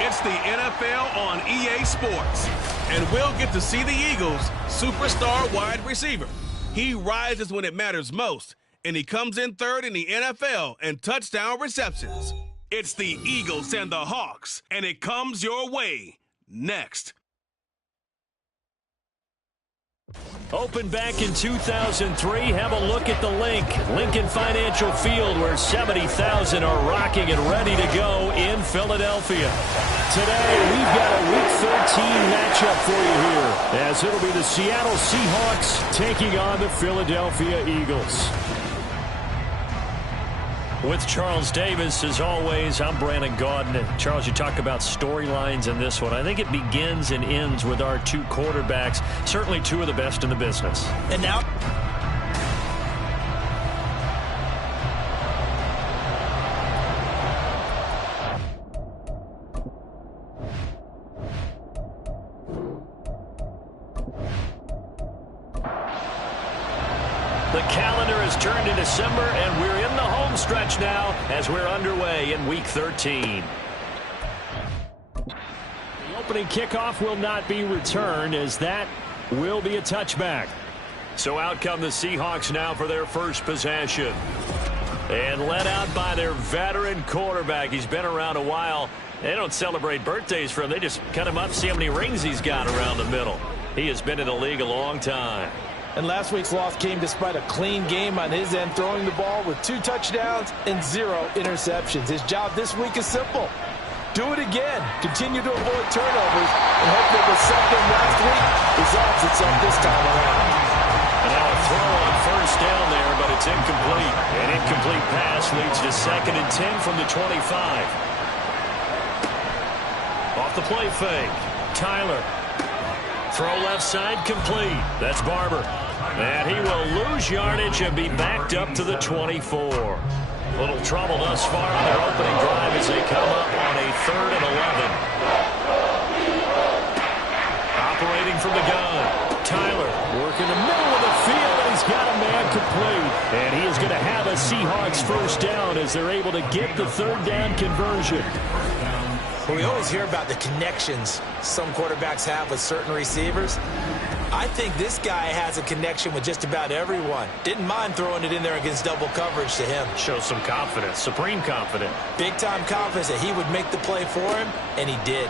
It's the NFL on EA Sports, and we'll get to see the Eagles' superstar wide receiver. He rises when it matters most, and he comes in third in the NFL in touchdown receptions. It's the Eagles and the Hawks, and it comes your way next. Opened back in 2003, have a look at the link. Lincoln Financial Field, where 70,000 are rocking and ready to go in Philadelphia. Today, we've got a Week 13 matchup for you here, as it'll be the Seattle Seahawks taking on the Philadelphia Eagles. With Charles Davis, as always, I'm Brandon Gaudin. And Charles, you talk about storylines in this one. I think it begins and ends with our two quarterbacks, certainly two of the best in the business. And now, the calendar has turned to December, and we're in the home stretch now as we're underway in Week 13. The opening kickoff will not be returned, as that will be a touchback. So out come the Seahawks now for their first possession. And led out by their veteran quarterback. He's been around a while. They don't celebrate birthdays for him. They just cut him up, see how many rings he's got around the middle. He has been in the league a long time. and last week's loss came despite a clean game on his end, throwing the ball with 2 touchdowns and 0 interceptions. His job this week is simple. Do it again. Continue to avoid turnovers and hope that the something last week resolves itself this time around. And now a throw on first down there, but it's incomplete. An incomplete pass leads to 2nd and 10 from the 25. Off the play fake. Tyler. Throw left side complete. That's Barber. And he will lose yardage and be backed up to the 24. Little trouble thus far on their opening drive as they come up on a 3rd and 11. Operating from the gun. Tyler working the middle of the field, and he's got a man complete. And he is going to have a Seahawks first down as they're able to get the 3rd down conversion. We always hear about the connections some quarterbacks have with certain receivers. I think this guy has a connection with just about everyone. Didn't mind throwing it in there against double coverage to him. Shows some confidence, supreme confidence. Big-time confidence that he would make the play for him, and he did.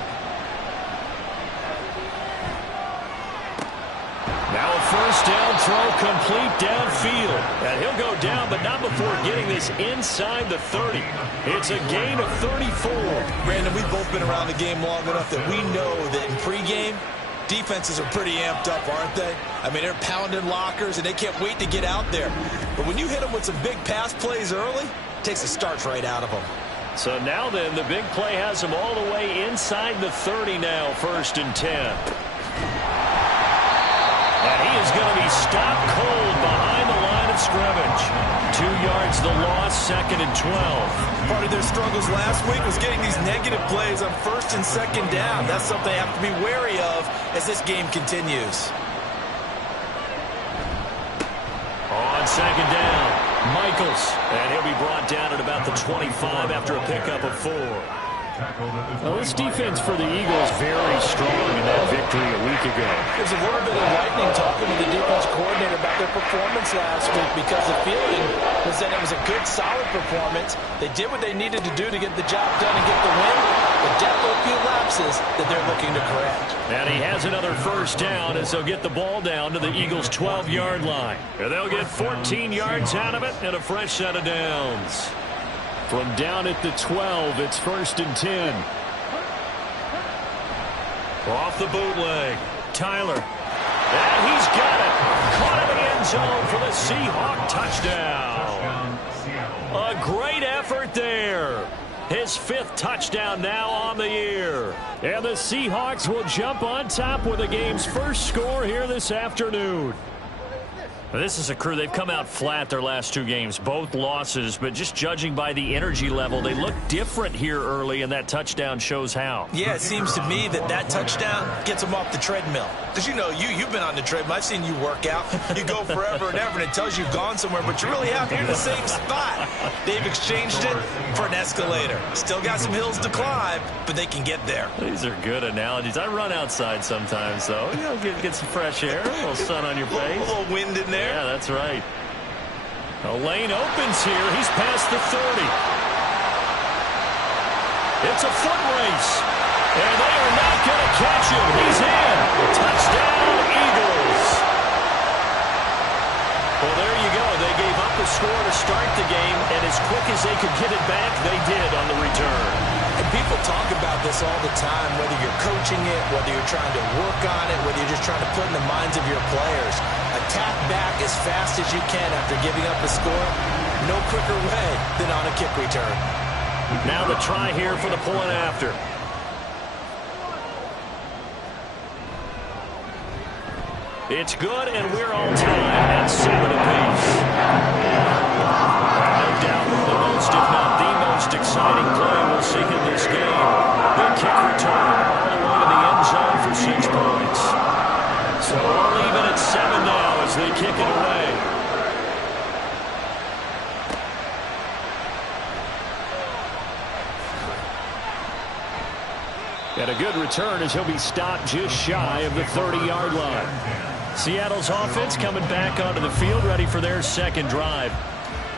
Now a first down throw complete downfield. And he'll go down, but not before getting this inside the 30. It's a gain of 34. Brandon, we've both been around the game long enough that we know that in pregame, defenses are pretty amped up, aren't they? I mean, they're pounding lockers, and they can't wait to get out there. But when you hit them with some big pass plays early, it takes the starch right out of them. So now then, the big play has them all the way inside the 30 now, 1st and 10. And he is going to be stopped cold behind the line of scrimmage. 2 yards the loss, 2nd and 12. Part of their struggles last week was getting these negative plays on 1st and 2nd down. That's something they have to be wary of as this game continues. On 2nd down, Michaels. And he'll be brought down at about the 25 after a pickup of 4. Well, this defense for the Eagles very strong in that victory a week ago. There's a little bit of lightning talking to the defense coordinator about their performance last week because the feeling was that it was a good, solid performance. They did what they needed to do to get the job done and get the win, but definitely a few lapses that they're looking to correct. And he has another 1st down as they'll get the ball down to the Eagles' 12-yard line. And they'll get 14 yards out of it and a fresh set of downs. From down at the 12, it's 1st and 10. Off the bootleg, Tyler. And he's got it. Caught in the end zone for the Seahawk touchdown. A great effort there. His 5th touchdown now on the year. And the Seahawks will jump on top with the game's first score here this afternoon. This is a crew, they've come out flat their last 2 games, both losses, but just judging by the energy level, they look different here early, and that touchdown shows how. Yeah, it seems to me that touchdown gets them off the treadmill. Because, you know, you've been on the treadmill. I've seen you work out. You go forever and ever, and it tells you you've gone somewhere, but you're really out here in the same spot. They've exchanged it for an escalator. Still got some hills to climb, but they can get there. These are good analogies. I run outside sometimes, though. You know, get some fresh air, a little sun on your face. A little wind in there. Yeah, that's right. A lane opens here. He's past the 30. It's a foot race. And they are not going to catch him. He's in. Touchdown, Eagles. Well, there you go. They gave up the score to start the game, and as quick as they could get it back, they did on the return. And people talk about this all the time, whether you're coaching it, whether you're trying to work on it, whether you're just trying to put in the minds of your players. Attack back as fast as you can after giving up a score. No quicker way than on a kick return. Now the try here for the point after. It's good, and we're on time at 7 apiece. No doubt the most, if not the most exciting play we'll see in this game. The kick return all the way to the end zone for 6 points. So we're even at 7 now as they kick it away. And a good return as he'll be stopped just shy of the 30-yard line. Seattle's offense coming back onto the field, ready for their 2nd drive.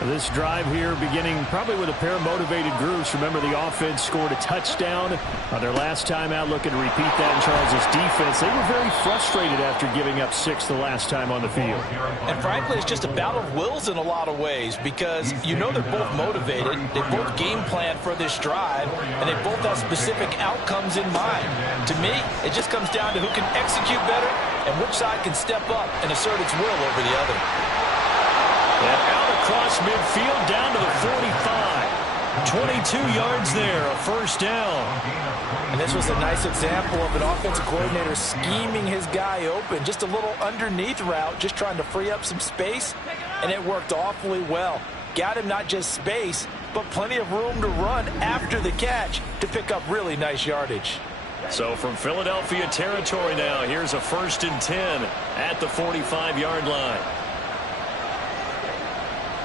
This drive here beginning probably with a pair of motivated groups. Remember, the offense scored a touchdown on their last time out, looking to repeat that in Charles' defense. They were very frustrated after giving up 6 the last time on the field. And frankly, it's just a battle of wills in a lot of ways because you know they're both motivated. They both game plan for this drive, and they both have specific outcomes in mind. To me, it just comes down to who can execute better and which side can step up and assert its will over the other. And out across midfield down to the 45. 22 yards there, a 1st down. And this was a nice example of an offensive coordinator scheming his guy open. Just a little underneath route, just trying to free up some space, and it worked awfully well. Got him not just space, but plenty of room to run after the catch to pick up really nice yardage. So from Philadelphia territory now, here's a 1st and 10 at the 45-yard line.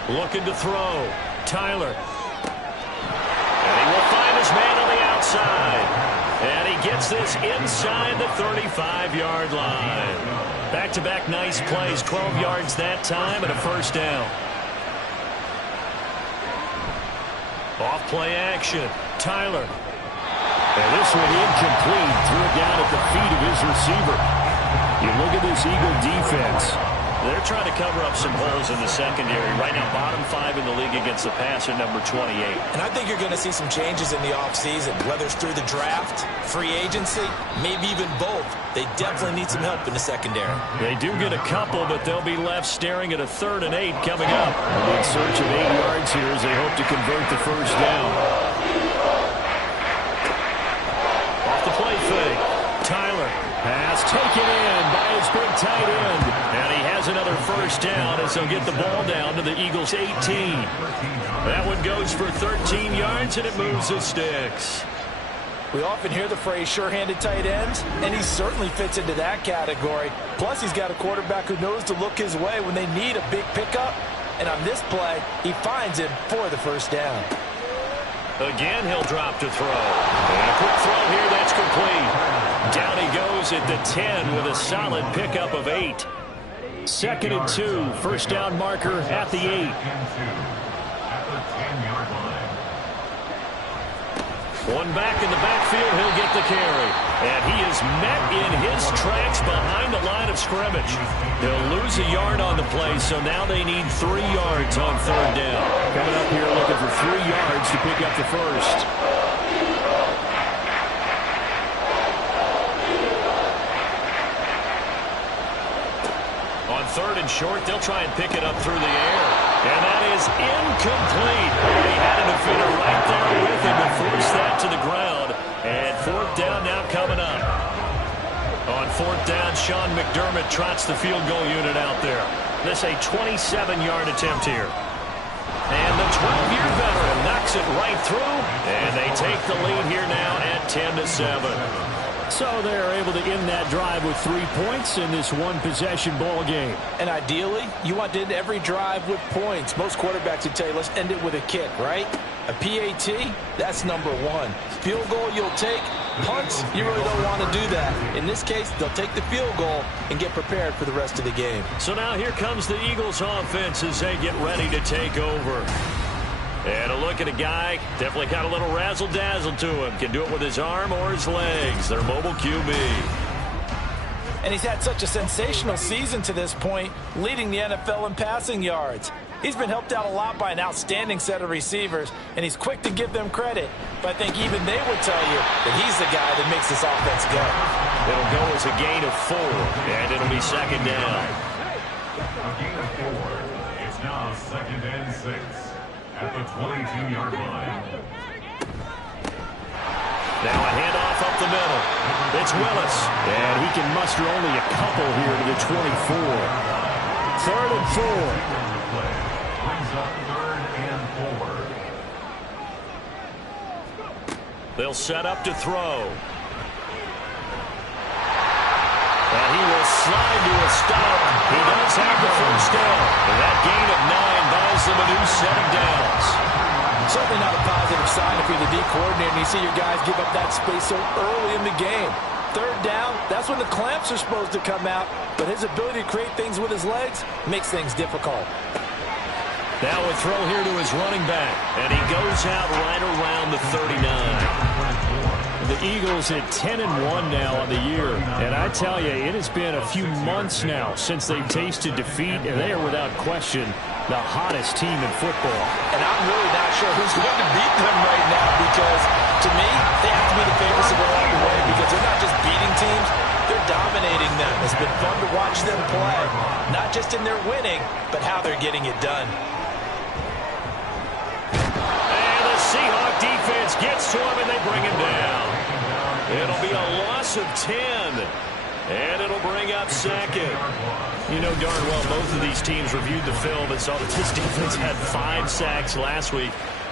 Looking to throw. Tyler. And he will find his man on the outside. And he gets this inside the 35-yard line. Back-to-back nice plays. 12 yards that time and a 1st down. Off play action. Tyler. And this one incomplete. Threw it down at the feet of his receiver. You look at this Eagle defense. They're trying to cover up some holes in the secondary. Right now, bottom 5 in the league against the passer, number 28. And I think you're going to see some changes in the offseason, whether it's through the draft, free agency, maybe even both. They definitely need some help in the secondary. They do get a couple, but they'll be left staring at a 3rd and 8 coming up. In search of 8 yards here as they hope to convert the first down. Off the play fake. Tyler. Pass taken in by his big tight end. And he has another first down as they'll get the ball down to the Eagles' 18. That one goes for 13 yards, and it moves the sticks. We often hear the phrase sure-handed tight ends, and he certainly fits into that category. Plus, he's got a quarterback who knows to look his way when they need a big pickup. And on this play, he finds him for the first down. Again, he'll drop to throw. And a quick throw here, that's complete. Down he goes at the 10 with a solid pickup of 8. 2nd and 2, first down marker at the 8. One back in the backfield, he'll get the carry. And he is met in his tracks behind the line of scrimmage. They'll lose a yard on the play, so now they need 3 yards on 3rd down. Coming up here looking for 3 yards to pick up the first. On 3rd and short, they'll try and pick it up through the air. And that is incomplete. He had a defender right there with him to force that to the ground. And 4th down now coming up. On 4th down, Sean McDermott trots the field goal unit out there. This a 27-yard attempt here. And the 12-year veteran knocks it right through. And they take the lead here now at 10-7. So they're able to end that drive with 3 points in this one-possession ball game. And ideally, you want to end every drive with points. Most quarterbacks would tell you, let's end it with a kick, right? A PAT, that's number 1. Field goal you'll take. Punts, you really don't want to do that. In this case, they'll take the field goal and get prepared for the rest of the game. So now here comes the Eagles offense as they get ready to take over. And a look at a guy, definitely got a little razzle-dazzle to him. Can do it with his arm or his legs. Their mobile QB. And he's had such a sensational season to this point, leading the NFL in passing yards. He's been helped out a lot by an outstanding set of receivers, and he's quick to give them credit. But I think even they would tell you that he's the guy that makes this offense go. It'll go as a gain of 4, and it'll be 2nd down. A gain of 4. It's now 2nd and 6. At the 22-yard line. Now a handoff up the middle. It's Willis. And he can muster only a couple here to the 24. 3rd and 4. Brings up 3rd and 4. They'll set up to throw. And he will slide to a stop. He does have the first down. And that gain of 9 buys them a new set of downs. Certainly not a positive sign if you're the D coordinator and you see your guys give up that space so early in the game. 3rd down, that's when the clamps are supposed to come out. But his ability to create things with his legs makes things difficult. Now a throw here to his running back. And he goes out right around the 39. The Eagles at 10-1 now on the year. And I tell you, it has been a few months now since they've tasted defeat, and they are without question the hottest team in football. And I'm really not sure who's going to beat them right now because, to me, they have to be the favorites to go all the way because they're not just beating teams, they're dominating them. It's been fun to watch them play, not just in their winning, but how they're getting it done. And the Seahawk defense gets to him, and they bring him down. It'll be a loss of 10, and it'll bring up 2nd. You know darn well both of these teams reviewed the film and saw that this defense had 5 sacks last week.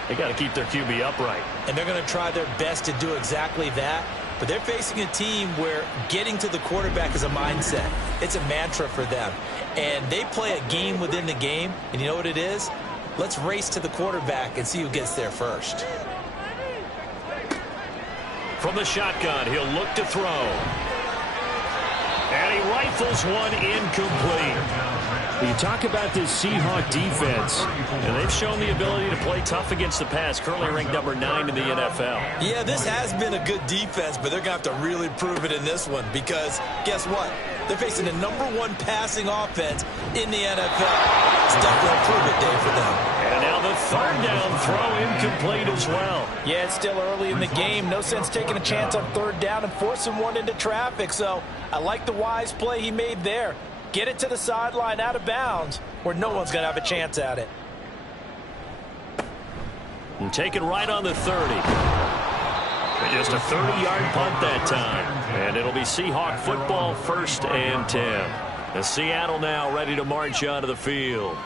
They got to keep their QB upright. And they're going to try their best to do exactly that. But they're facing a team where getting to the quarterback is a mindset. It's a mantra for them. And they play a game within the game. And you know what it is? Let's race to the quarterback and see who gets there first. From the shotgun, he'll look to throw. And he rifles one incomplete. You talk about this Seahawk defense, and they've shown the ability to play tough against the pass, currently ranked number 9 in the NFL. Yeah, this has been a good defense, but they're going to have to really prove it in this one because guess what? They're facing the #1 passing offense in the NFL. It's definitely a prove-it day for them. And now the third down throw incomplete as well. Yeah, it's still early in the game. No sense taking a chance on third down and forcing one into traffic. So I like the wise play he made there. Get it to the sideline out of bounds where no one's going to have a chance at it. And taken right on the 30. And just a 30-yard punt that time. And it'll be Seahawk football, 1st and 10. And Seattle now ready to march onto the field.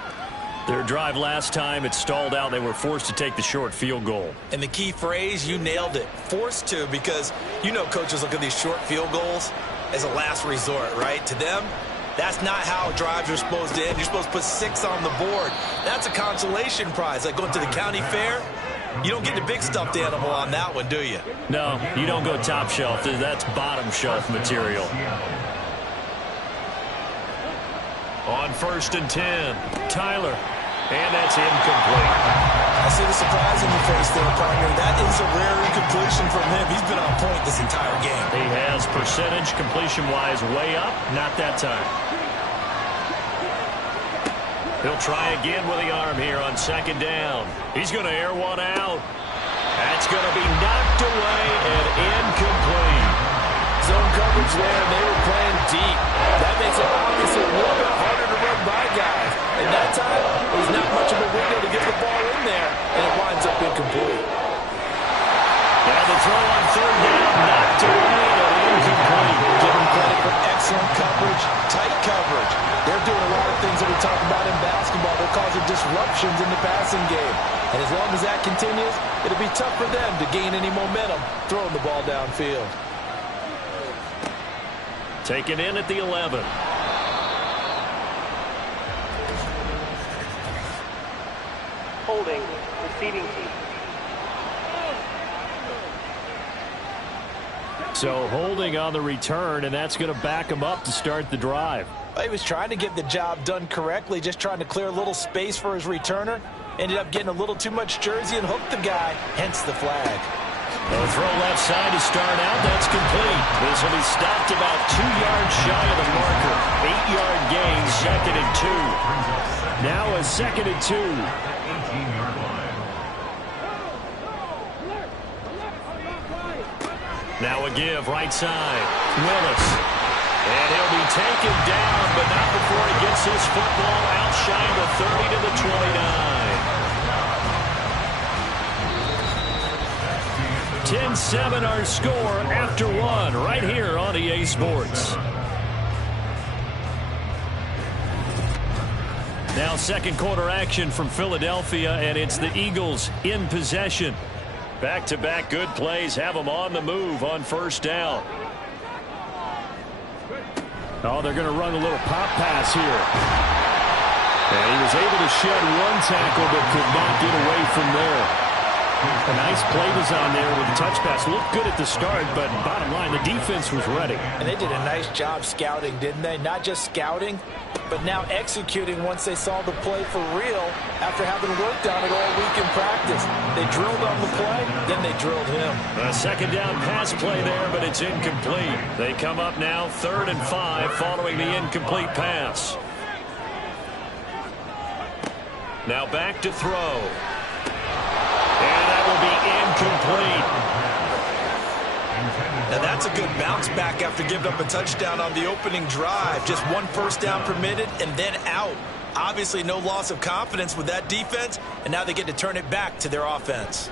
Their drive last time, it stalled out. They were forced to take the short field goal. And the key phrase, you nailed it. Forced to, because you know coaches look at these short field goals as a last resort, right? To them, that's not how drives are supposed to end. You're supposed to put 6 on the board. That's a consolation prize. Like going to the county fair, you don't get the big stuffed animal on that one, do you? No, you don't go top shelf. That's bottom shelf material. On 1st and 10, Tyler. And that's incomplete. I see the surprise on your face there, partner. That is a rare incompletion from him. He's been on point this entire game. He has percentage completion-wise way up. Not that time. He'll try again with the arm here on 2nd down. He's going to air one out. That's going to be knocked away and incomplete. Zone coverage there, and they were playing deep. That makes it obviously a little bit harder to run by guys. And that time, there's not much of a window to get the ball in there, and it winds up incomplete. Now the throw on 3rd down, knocked away and incomplete. Give them credit for excellent coverage, tight coverage. They're doing a lot of things that we talk about in basketball. They're causing disruptions in the passing game. And as long as that continues, it'll be tough for them to gain any momentum throwing the ball downfield. Taken in at the 11. Holding, receiving team. So holding on the return, and that's going to back him up to start the drive. He was trying to get the job done correctly, just trying to clear a little space for his returner. Ended up getting a little too much jersey and hooked the guy, hence the flag. The throw left side to start out. That's complete. This will be stopped about 2 yards shy of the marker. 8-yard gain, 2nd and 2. Now a 2nd and 2. 18-yard line. Now a give, right side. Willis. And he'll be taken down, but not before he gets his football out shy of the 30 to the 29. 10-7 our score after 1 right here on EA Sports. Now 2nd quarter action from Philadelphia, and it's the Eagles in possession. Back-to-back good plays have them on the move on 1st down. Oh, they're going to run a little pop pass here. And he was able to shed 1 tackle but could not get away from there. A nice play design there with the touch pass. Looked good at the start, but bottom line, the defense was ready. And they did a nice job scouting, didn't they? Not just scouting, but now executing once they saw the play for real after having worked on it all week in practice. They drilled on the play, then they drilled him. A 2nd down pass play there, but it's incomplete. They come up now 3rd and 5 following the incomplete pass. Now back to throw. And that will be incomplete. Now that's a good bounce back after giving up a touchdown on the opening drive. Just 1 first down permitted and then out. Obviously no loss of confidence with that defense, and now they get to turn it back to their offense.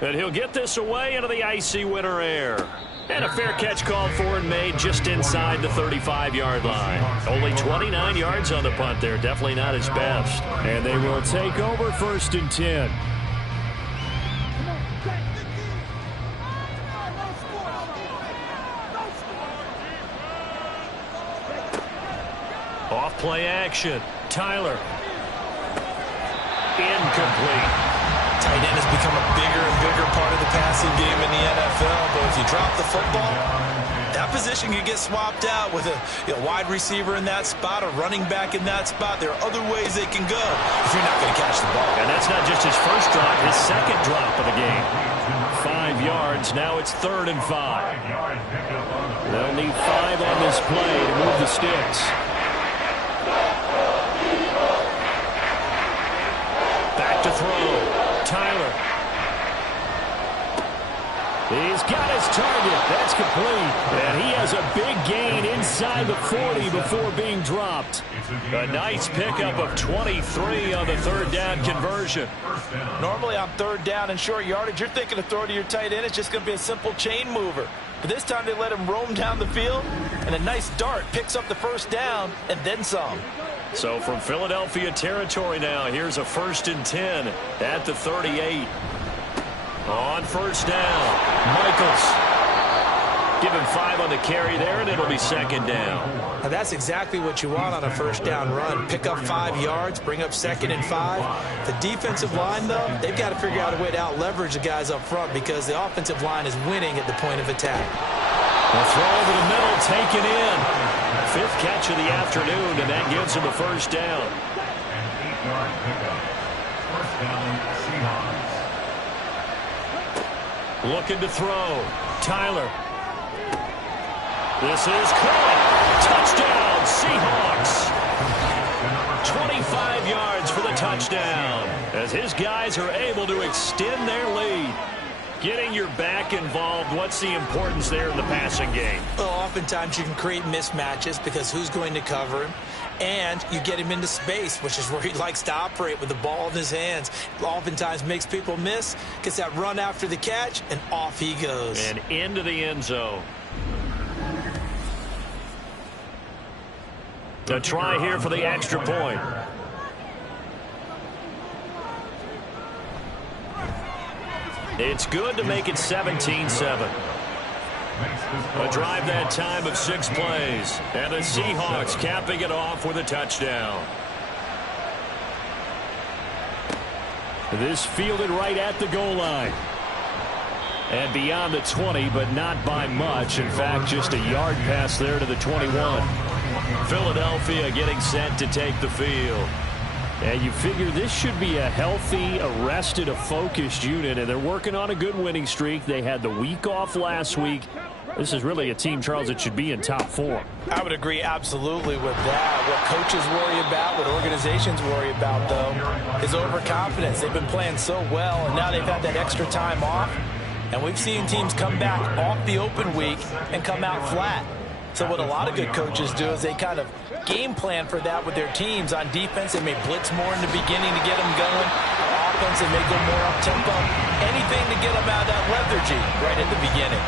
And he'll get this away into the icy winter air. And a fair catch called for and made just inside the 35-yard line. Only 29 yards on the punt there. Definitely not his best. And they will take over 1st and 10. Off play action. Tyler. Incomplete. Tight end has become a bigger and bigger part of the passing game in the NFL. But if you drop the football, that position can get swapped out with a wide receiver in that spot, a running back in that spot. There are other ways they can go if you're not going to catch the ball. And that's not just his first drop, his second drop of the game. 5 yards. Now it's 3rd and 5. They'll need 5 on this play to move the sticks. Back to throw. Tyler. He's got his target. That's complete. And he has a big gain inside the 40 before being dropped. A nice pickup of 23 on the 3rd down conversion. Normally on 3rd down and short yardage, you're thinking to throw to your tight end. It's just going to be a simple chain mover. But this time they let him roam down the field, and a nice dart picks up the 1st down and then some. So from Philadelphia territory now, here's a 1st and 10 at the 38. On 1st down, Michaels. Give him 5 on the carry there, and it'll be 2nd down. Now that's exactly what you want on a 1st down run. Pick up 5 yards, bring up 2nd and 5. The defensive line, though, they've got to figure out a way to out-leverage the guys up front because the offensive line is winning at the point of attack. A throw over the middle, taken in. 5th catch of the afternoon, and that gives him a 1st down. An 8-yard pickup. 1st down, Seahawks. Looking to throw. Tyler. This is caught. Touchdown, Seahawks. 25 yards for the touchdown as his guys are able to extend their lead. Getting your back involved, what's the importance there in the passing game? Well, oftentimes you can create mismatches because who's going to cover him? And you get him into space, which is where he likes to operate with the ball in his hands. Oftentimes makes people miss, gets that run after the catch, and off he goes. And into the end zone. A try here for the extra point. It's good to make it 17-7. A drive that time of 6 plays. And the Seahawks capping it off with a touchdown. This fielded right at the goal line. And beyond the 20, but not by much. In fact, just a yard pass there to the 21. Philadelphia getting set to take the field. And you figure this should be a healthy, arrested, a focused unit, and they're working on a good winning streak. They had the week off last week. This is really a team, Charles, that should be in top 4. I would agree absolutely with that. What coaches worry about, what organizations worry about, though, is overconfidence. They've been playing so well, and now they've had that extra time off. And we've seen teams come back off the open week and come out flat. So what a lot of good coaches do is they kind of game plan for that with their teams. On defense, they may blitz more in the beginning to get them going. On offense, they may go more up-tempo. Anything to get them out of that lethargy right at the beginning.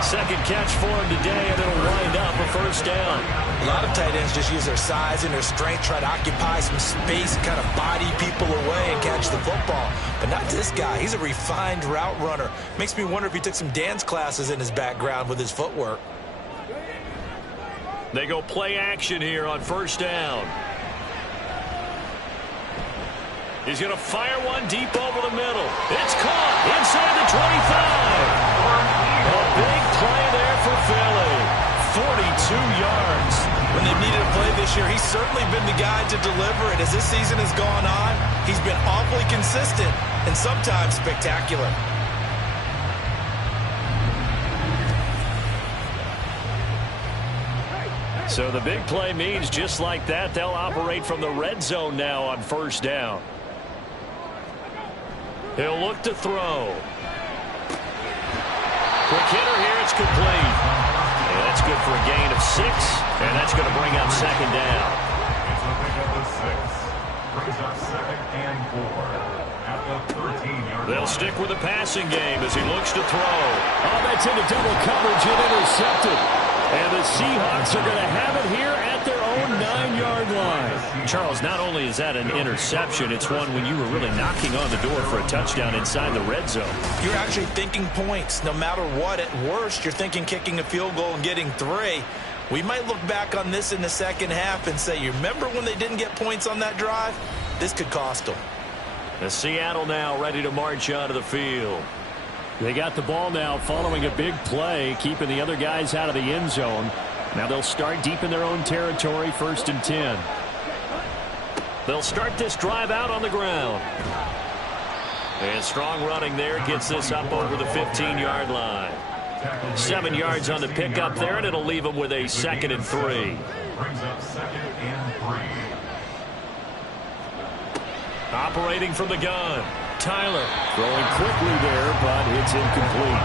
Second catch for him today, and it'll wind up a 1st down. A lot of tight ends just use their size and their strength, try to occupy some space, kind of body people away and catch the football. But not this guy. He's a refined route runner. Makes me wonder if he took some dance classes in his background with his footwork. They go play action here on 1st down. He's going to fire one deep over the middle. It's caught inside the 25. A big play there for Philly. 42 yards. When they've needed a play this year, he's certainly been the guy to deliver it. As this season has gone on, he's been awfully consistent and sometimes spectacular. So the big play means just like that, they'll operate from the red zone now on 1st down. He'll look to throw. Quick hitter here, it's complete. And that's good for a gain of 6, and that's going to bring up 2nd down. It's a pickup of 6. Brings up 2nd and 4 at the 13-yard line. They'll stick with the passing game as he looks to throw. Oh, that's into double coverage and intercepted. And the Seahawks are going to have it here at their own 9-yard line. Charles, not only is that an interception, it's one when you were really knocking on the door for a touchdown inside the red zone. You're actually thinking points. No matter what, at worst, you're thinking kicking a field goal and getting 3. We might look back on this in the second half and say, you remember when they didn't get points on that drive? This could cost them. As Seattle now ready to march onto the field. They got the ball now following a big play, keeping the other guys out of the end zone. Now they'll start deep in their own territory, 1st and 10. They'll start this drive out on the ground. And strong running there gets this up over the 15-yard line. 7 yards on the pickup there, and it'll leave them with a 2nd and 3. Brings up 2nd and 3. Operating from the gun. Tyler throwing quickly there, but it's incomplete.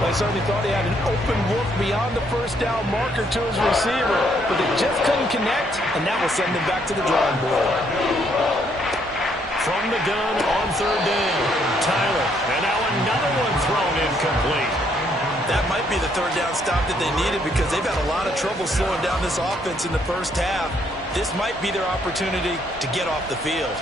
I certainly thought he had an open look beyond the 1st down marker to his receiver, but they just couldn't connect, and that will send him back to the drawing board. From the gun on 3rd down. Tyler, and now another one thrown incomplete. That might be the 3rd down stop that they needed because they've had a lot of trouble slowing down this offense in the 1st half. This might be their opportunity to get off the field.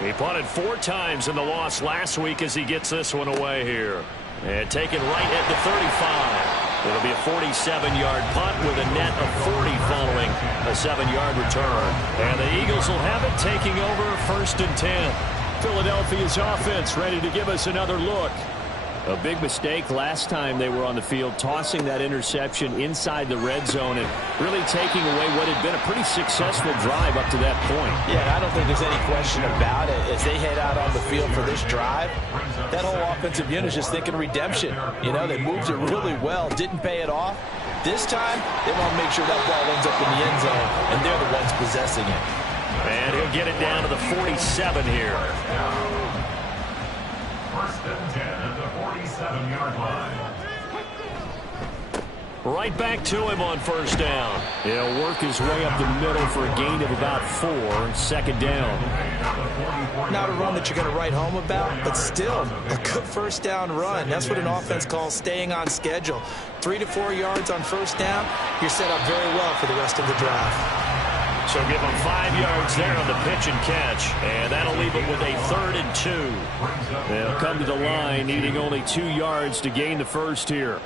He punted 4 times in the loss last week as he gets this one away here. And taken right at the 35. It'll be a 47-yard punt with a net of 40 following a 7-yard return. And the Eagles will have it taking over 1st and 10. Philadelphia's offense ready to give us another look. A big mistake last time they were on the field, tossing that interception inside the red zone and really taking away what had been a pretty successful drive up to that point. Yeah, I don't think there's any question about it. As they head out on the field for this drive, that whole offensive unit is just thinking redemption. You know, they moved it really well, didn't pay it off. This time, they want to make sure that ball ends up in the end zone, and they're the ones possessing it. And he'll get it down to the 47 here. 1st and 10 at the 47-yard line. Right back to him on 1st down. He'll work his way up the middle for a gain of about 4. 2nd down. Not a run that you're going to write home about, but still a good 1st down run. That's what an offense calls staying on schedule. 3 to 4 yards on 1st down, you're set up very well for the rest of the drive. So give him 5 yards there on the pitch and catch. And that'll leave him with a 3rd and 2. They'll come to the line needing only 2 yards to gain the 1st here.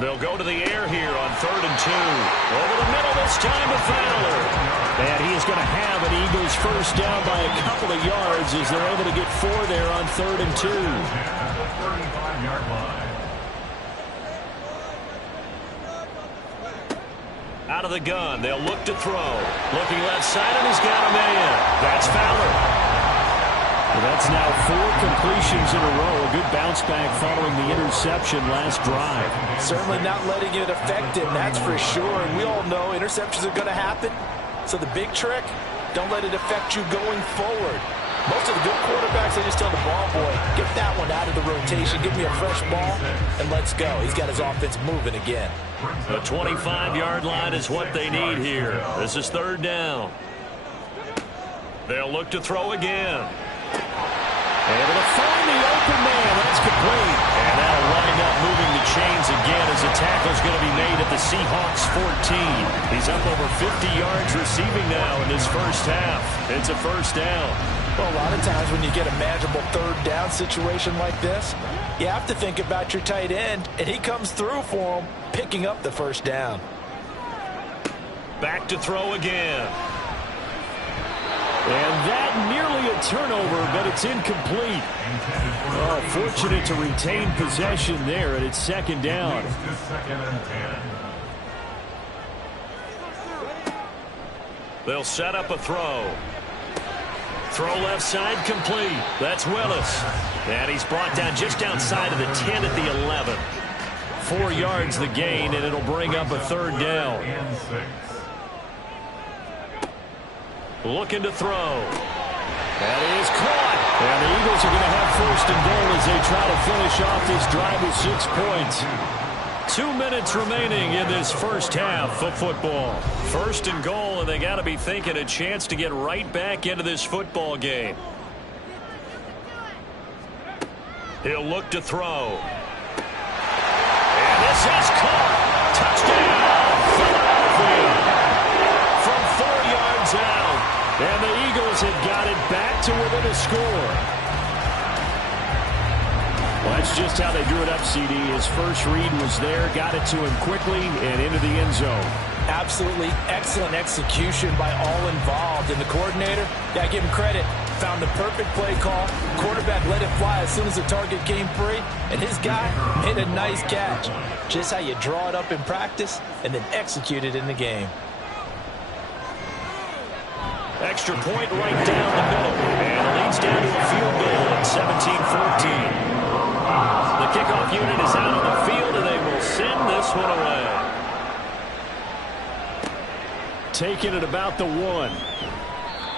They'll go to the air here on 3rd and 2. Over the middle this time to Fowler. And he is going to have an Eagles 1st down by a couple of yards as they're able to get 4 there on 3rd and 2. 35-yard line. Out of the gun, they'll look to throw. Looking left side, and he's got a man. That's Fowler. Well, that's now 4 completions in a row. A good bounce back following the interception last drive. Certainly not letting it affect him, that's for sure. And we all know interceptions are going to happen. So the big trick, don't let it affect you going forward. Most of the good quarterbacks, they just tell the ball boy, get that one out of the rotation, give me a fresh ball, and let's go. He's got his offense moving again. The 25-yard line is what they need here. This is 3rd down. They'll look to throw again. Able to find the open man. That's complete. And that'll wind up moving the chains again as the tackle's going to be made at the Seahawks 14. He's up over 50 yards receiving now in this 1st half. It's a 1st down. Well, a lot of times when you get a manageable 3rd down situation like this, you have to think about your tight end, and he comes through for him, picking up the 1st down. Back to throw again. And that nearly a turnover, but it's incomplete. Oh, fortunate to retain possession there, and it's 2nd down. 2nd and 10. They'll set up a throw. Throw left side complete. That's Willis. And he's brought down just outside of the 10 at the 11. 4 yards the gain, and it'll bring up a 3rd down. Looking to throw. That is caught. And the Eagles are going to have 1st and goal as they try to finish off this drive with 6 points. 2 minutes remaining in this 1st half of football. 1st and goal, and they got to be thinking a chance to get right back into this football game. He'll look to throw. And this is caught. Touchdown, Philadelphia. From 4 yards out. And the Eagles have got it back to within a score. Well, that's just how they drew it up, CD. His first read was there, got it to him quickly and into the end zone. Absolutely excellent execution by all involved. And the coordinator, got to give him credit, found the perfect play call. Quarterback let it fly as soon as the target came free. And his guy made a nice catch. Just how you draw it up in practice and then execute it in the game. Extra point right down the middle. And it leads down to a field goal at 17-14. The kickoff unit is out on the field, and they will send this one away. Taking it about the 1.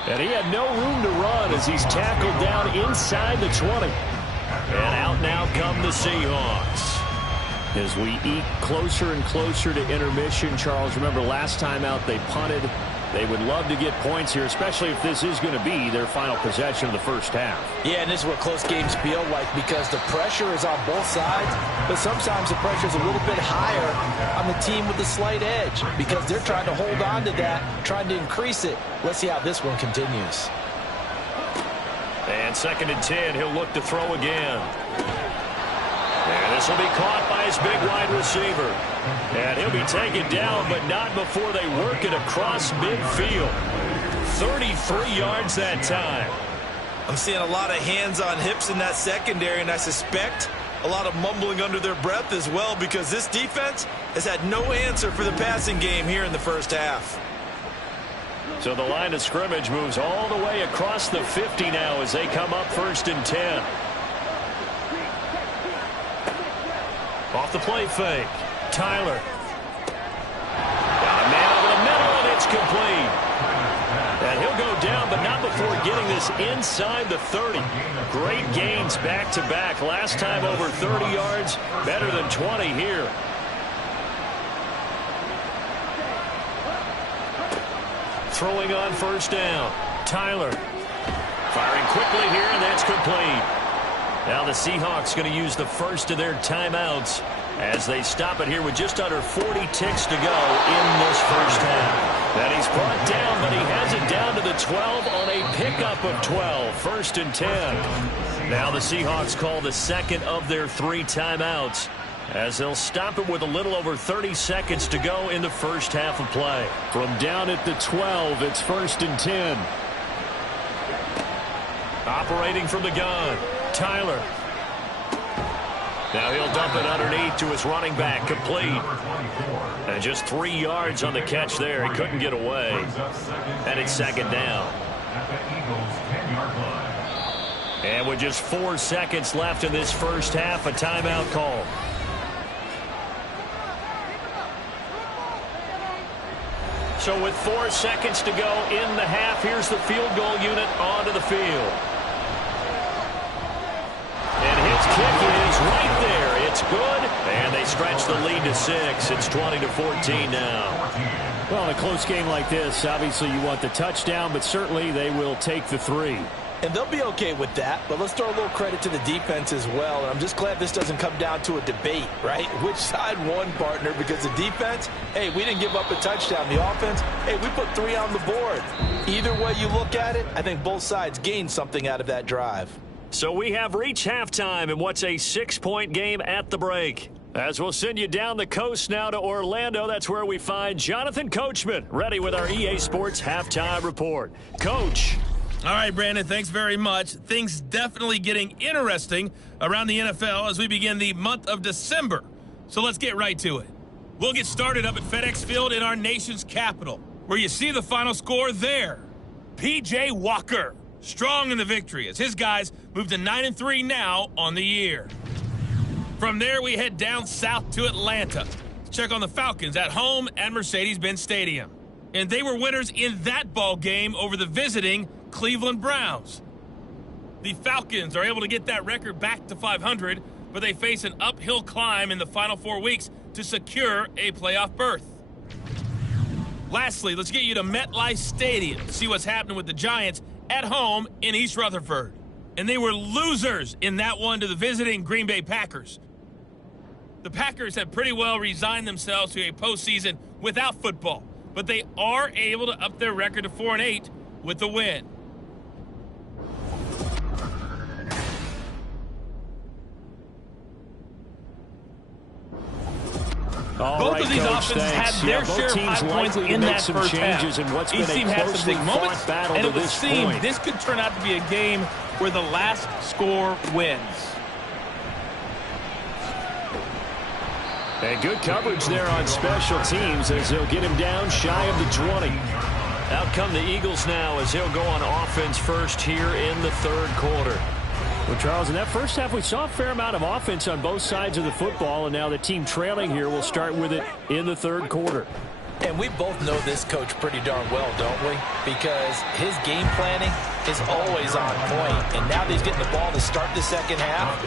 And he had no room to run as he's tackled down inside the 20. And out now come the Seahawks. As we eat closer and closer to intermission, Charles, remember last time out they punted. They would love to get points here, especially if this is going to be their final possession of the first half. Yeah, and this is what close games feel like because the pressure is on both sides, but sometimes the pressure is a little bit higher on the team with the slight edge because they're trying to hold on to that, trying to increase it. Let's see how this one continues. And 2nd and 10, he'll look to throw again. And this will be caught by his big wide receiver. And he'll be taken down, but not before they work it across midfield. 33 yards that time. I'm seeing a lot of hands on hips in that secondary, and I suspect a lot of mumbling under their breath as well because this defense has had no answer for the passing game here in the first half. So the line of scrimmage moves all the way across the 50 now as they come up 1st and 10. Off the play fake. Tyler. Got a man over the middle, and it's complete. And he'll go down, but not before getting this inside the 30. Great gains back-to-back. Last time over 30 yards, better than 20 here. Throwing on 1st down. Tyler. Firing quickly here, and that's complete. Now the Seahawks going to use the first of their timeouts as they stop it here with just under 40 ticks to go in this first half. And he's brought down, but he has it down to the 12 on a pickup of 12. 1st and 10. Now the Seahawks call the second of their 3 timeouts as they'll stop it with a little over 30 seconds to go in the first half of play. From down at the 12, it's 1st and 10. Operating from the gun. Tyler. Now he'll dump it underneath to his running back, complete. And just 3 yards on the catch there. He couldn't get away. And it's 2nd down. And with just 4 seconds left in this first half, a timeout call. So with 4 seconds to go in the half, here's the field goal unit onto the field. And his kick is right there. It's good. And they stretch the lead to 6. It's 20-14 now. Well, in a close game like this, obviously you want the touchdown, but certainly they will take the 3. And they'll be okay with that, but let's throw a little credit to the defense as well. And I'm just glad this doesn't come down to a debate, right? Which side won, partner? Because the defense, hey, we didn't give up a touchdown. The offense, hey, we put 3 on the board. Either way you look at it, I think both sides gained something out of that drive. So we have reached halftime in what's a 6-point game at the break. As we'll send you down the coast now to Orlando, that's where we find Jonathan Coachman ready with our EA Sports Halftime Report. Coach. All right, Brandon, thanks very much. Things definitely getting interesting around the NFL as we begin the month of December. So let's get right to it. We'll get started up at FedEx Field in our nation's capital, where you see the final score there. P.J. Walker, strong in the victory as his guys move to 9-3 now on the year. From there, we head down south to Atlanta to check on the Falcons at home at Mercedes-Benz Stadium. And they were winners in that ball game over the visiting Cleveland Browns. The Falcons are able to get that record back to 500, but they face an uphill climb in the final 4 weeks to secure a playoff berth. Lastly, let's get you to MetLife Stadium to see what's happening with the Giants at home in East Rutherford. And they were losers in that one to the visiting Green Bay Packers. The Packers have pretty well resigned themselves to a postseason without football, but they are able to up their record to 4-8 with the win. Both of these offenses had their share of high points in that first half. Each team had some big moments, and it would seem this could turn out to be a game where the last score wins. And good coverage there on special teams as they'll get him down shy of the 20. Out come the Eagles now as they'll go on offense first here in the third quarter. Well, Charles, in that first half, we saw a fair amount of offense on both sides of the football, and now the team trailing here will start with it in the third quarter. And we both know this coach pretty darn well, don't we? Because his game planning is always on point. And now that he's getting the ball to start the second half,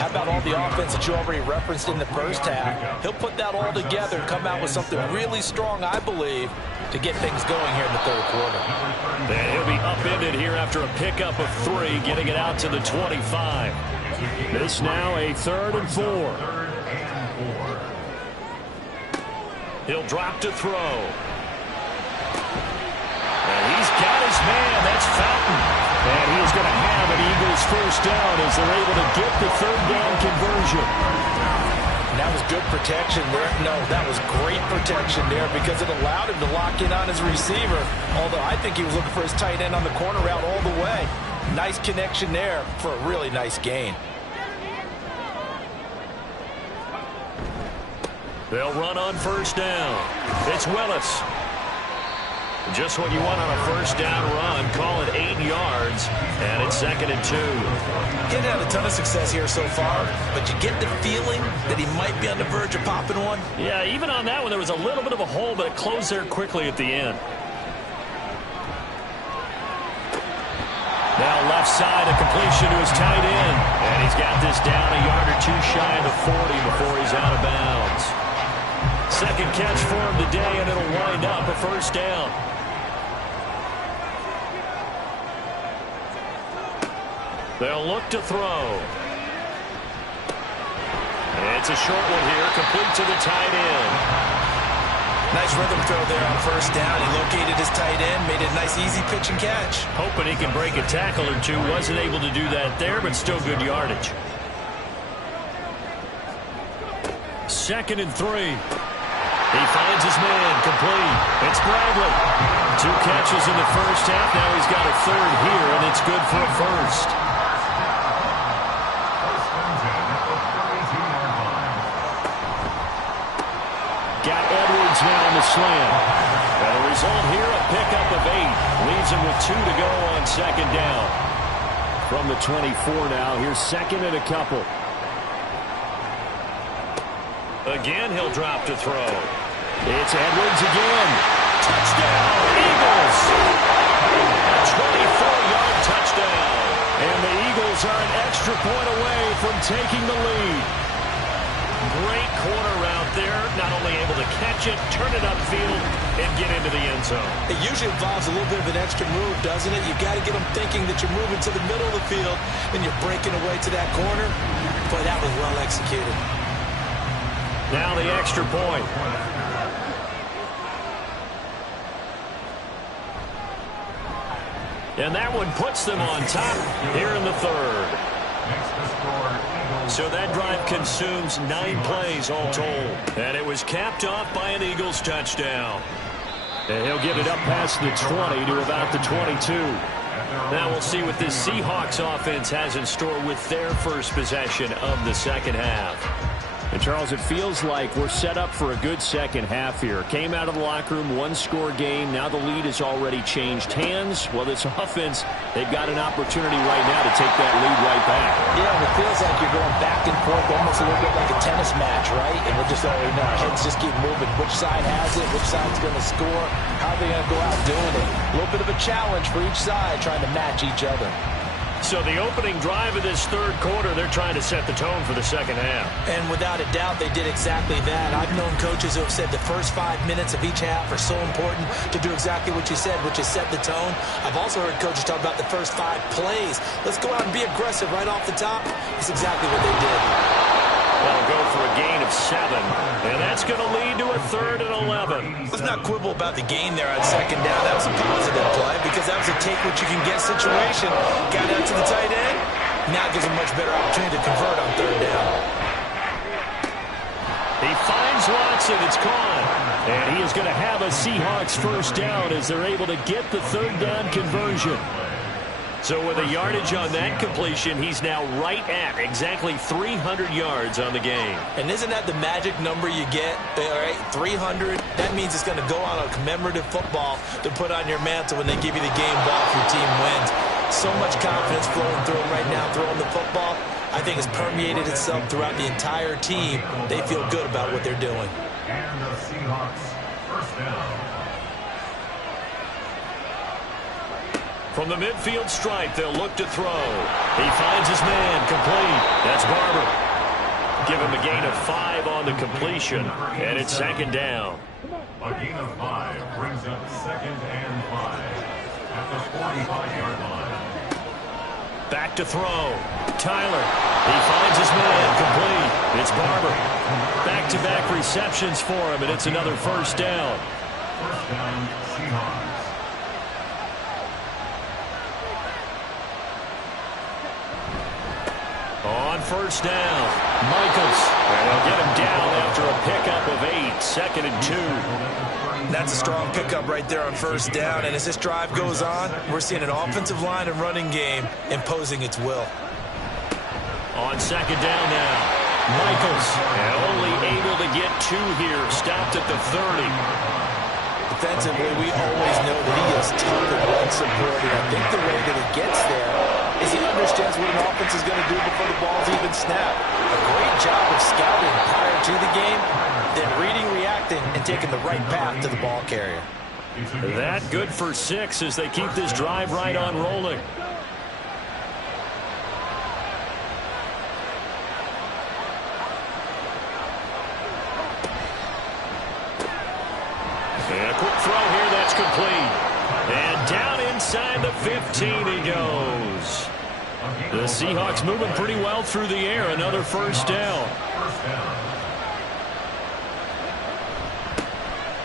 how about all the offense that you already referenced in the first half? He'll put that all together and come out with something really strong, I believe, to get things going here in the third quarter. And he'll be upended here after a pickup of 3, getting it out to the 25. This now a 3rd and 4. He'll drop to throw. And he's got his man. That's Fountain. And he is going to have an Eagles first down as they're able to get the third down conversion. And that was good protection there. No, that was great protection there because it allowed him to lock in on his receiver. Although I think he was looking for his tight end on the corner route all the way. Nice connection there for a really nice gain. They'll run on first down. It's Willis. Just what you want on a first down run. Call it 8 yards. And it's 2nd and 2. He hasn't had a ton of success here so far, but you get the feeling that he might be on the verge of popping one. Yeah, even on that one, there was a little bit of a hole, but it closed there quickly at the end. Now left side, a completion to his tight end. And he's got this down a yard or 2 shy of the 40 before he's out of bounds. Second catch for him today, and it'll wind up a first down. They'll look to throw. It's a short one here, complete to the tight end. Nice rhythm throw there on first down. He located his tight end, made it a nice easy pitch and catch. Hoping he can break a tackle or two. Wasn't able to do that there, but still good yardage. 2nd and 3. He finds his man, complete. It's Bradley. 2 catches in the first half. Now he's got a 3rd here, and it's good for a first. Got Edwards now on the slam. And the result here, a pickup of 8. Leaves him with 2 to go on second down. From the 24 now, here's 2nd and a couple. Again, he'll drop to throw. It's Edwards again. Touchdown, Eagles! A 24-yard touchdown. And the Eagles are an extra point away from taking the lead. Great corner route there. Not only able to catch it, turn it upfield, and get into the end zone. It usually involves a little bit of an extra move, doesn't it? You've got to get them thinking that you're moving to the middle of the field, and you're breaking away to that corner. Boy, that was well executed. Now the extra point. And that one puts them on top here in the third. So that drive consumes 9 plays all told. And it was capped off by an Eagles touchdown. And he'll get it up past the 20 to about the 22. Now we'll see what this Seahawks offense has in store with their first possession of the second half. And, Charles, it feels like we're set up for a good second half here. Came out of the locker room, 1-score game. Now the lead has already changed hands. Well, this offense, they've got an opportunity right now to take that lead right back. Yeah, and it feels like you're going back and forth, almost a little bit like a tennis match, right? And we're just already know our heads just keep moving. Which side has it? Which side's going to score? How are they going to go out doing it? A little bit of a challenge for each side, trying to match each other. So the opening drive of this third quarter, they're trying to set the tone for the second half. And without a doubt, they did exactly that. I've known coaches who have said the first 5 minutes of each half are so important to do exactly what you said, which is set the tone. I've also heard coaches talk about the first 5 plays. Let's go out and be aggressive right off the top. That's exactly what they did. They'll go for a gain of 7, and that's going to lead to a 3rd and 11. Let's not quibble about the gain there on second down. That was a positive play because that was a take-what-you-can-get situation. Got out to the tight end. Now gives a much better opportunity to convert on third down. He finds Watson. It's caught. And he is going to have a Seahawks first down as they're able to get the third down conversion. So with a yardage on that completion, he's now right at exactly 300 yards on the game. And isn't that the magic number you get, right? 300. That means it's going to go on a commemorative football to put on your mantle when they give you the game ball if your team wins. So much confidence flowing through him right now, throwing the football. I think it's permeated itself throughout the entire team. They feel good about what they're doing. And the Seahawks first down. From the midfield stripe, they'll look to throw. He finds his man, complete. That's Barber. Give him a gain of 5 on the completion, and it's second down. A gain of 5 brings up 2nd and 5 at the 45-yard line. Back to throw. Tyler. He finds his man, complete. It's Barber. Back-to-back receptions for him, and it's another first down. First down, Seahawks. On first down, Michaels. And they'll get him down after a pickup of 8, 2nd and 2. That's a strong pickup right there on first down. And as this drive goes on, we're seeing an offensive line and running game imposing its will. On second down now, Michaels. And only able to get 2 here, stopped at the 30. Defensively, we always know that he is tough and well-supported. I think the way that he gets there is he understands what an offense is going to do before the ball's even snapped. A great job of scouting prior to the game, then reading, reacting, and taking the right path to the ball carrier. That good for 6 as they keep this drive right on rolling. And a quick throw here, that's complete. And down inside the 15 he goes. The Seahawks moving pretty well through the air. Another first down.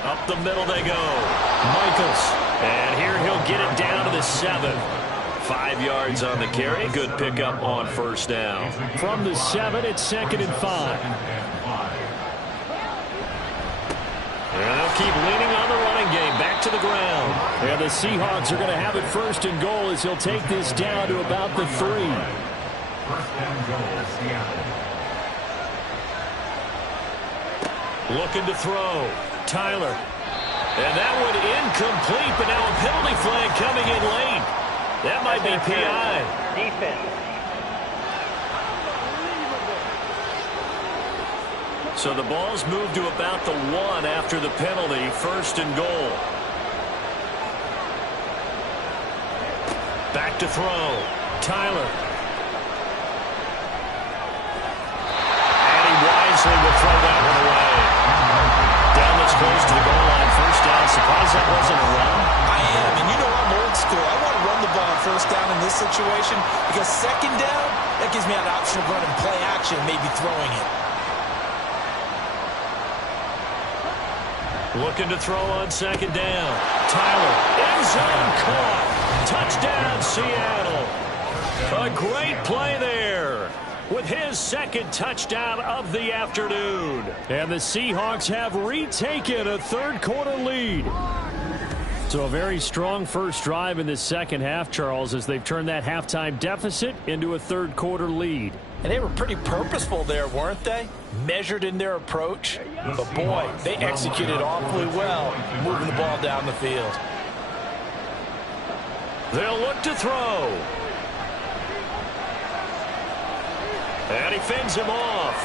Up the middle they go. Michaels. And here he'll get it down to the 7. 5 yards on the carry. Good pickup on first down. From the 7, it's 2nd and 5. And they'll keep leaning on the running game. Back to the ground. And the Seahawks are going to have it first and goal as he'll take this down to about the 3. First and goal, Seattle. Looking to throw. Tyler. And that one incomplete, but now a penalty flag coming in late. That might be PI. Defense. So the ball's moved to about the 1 after the penalty. First and goal. Back to throw. Tyler. And he wisely will throw that one away. Down that's close to the goal line. First down. Surprised that wasn't a run. I am, and you know I'm old school. I want to run the ball on first down in this situation because second down, that gives me an option of running play action, maybe throwing it. Looking to throw on second down. Tyler. End zone caught. Touchdown, Seattle. A great play there with his 2nd touchdown of the afternoon. And the Seahawks have retaken a third-quarter lead. So a very strong first drive in the second half, Charles, as they've turned that halftime deficit into a third-quarter lead. And they were pretty purposeful there, weren't they? Measured in their approach. But, boy, they executed awfully well moving the ball down the field. They'll look to throw. And he fends him off.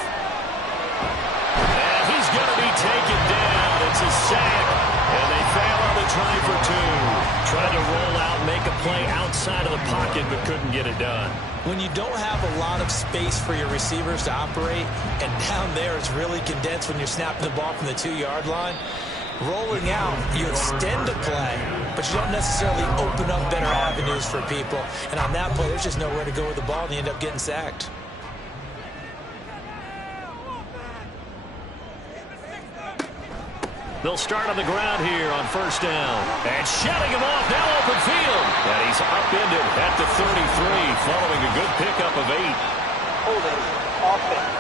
And he's going to be taken down. It's a sack. And they fail on the try for 2. Trying to roll out, make a play outside of the pocket, but couldn't get it done. When you don't have a lot of space for your receivers to operate, and down there it's really condensed when you're snapping the ball from the 2-yard line, rolling out, you extend a play, but you don't necessarily open up better avenues for people. And on that play, there's just nowhere to go with the ball, and you end up getting sacked. They'll start on the ground here on first down. And shutting him off, now open field. And he's upended at the 33, following a good pickup of 8. Holding offense.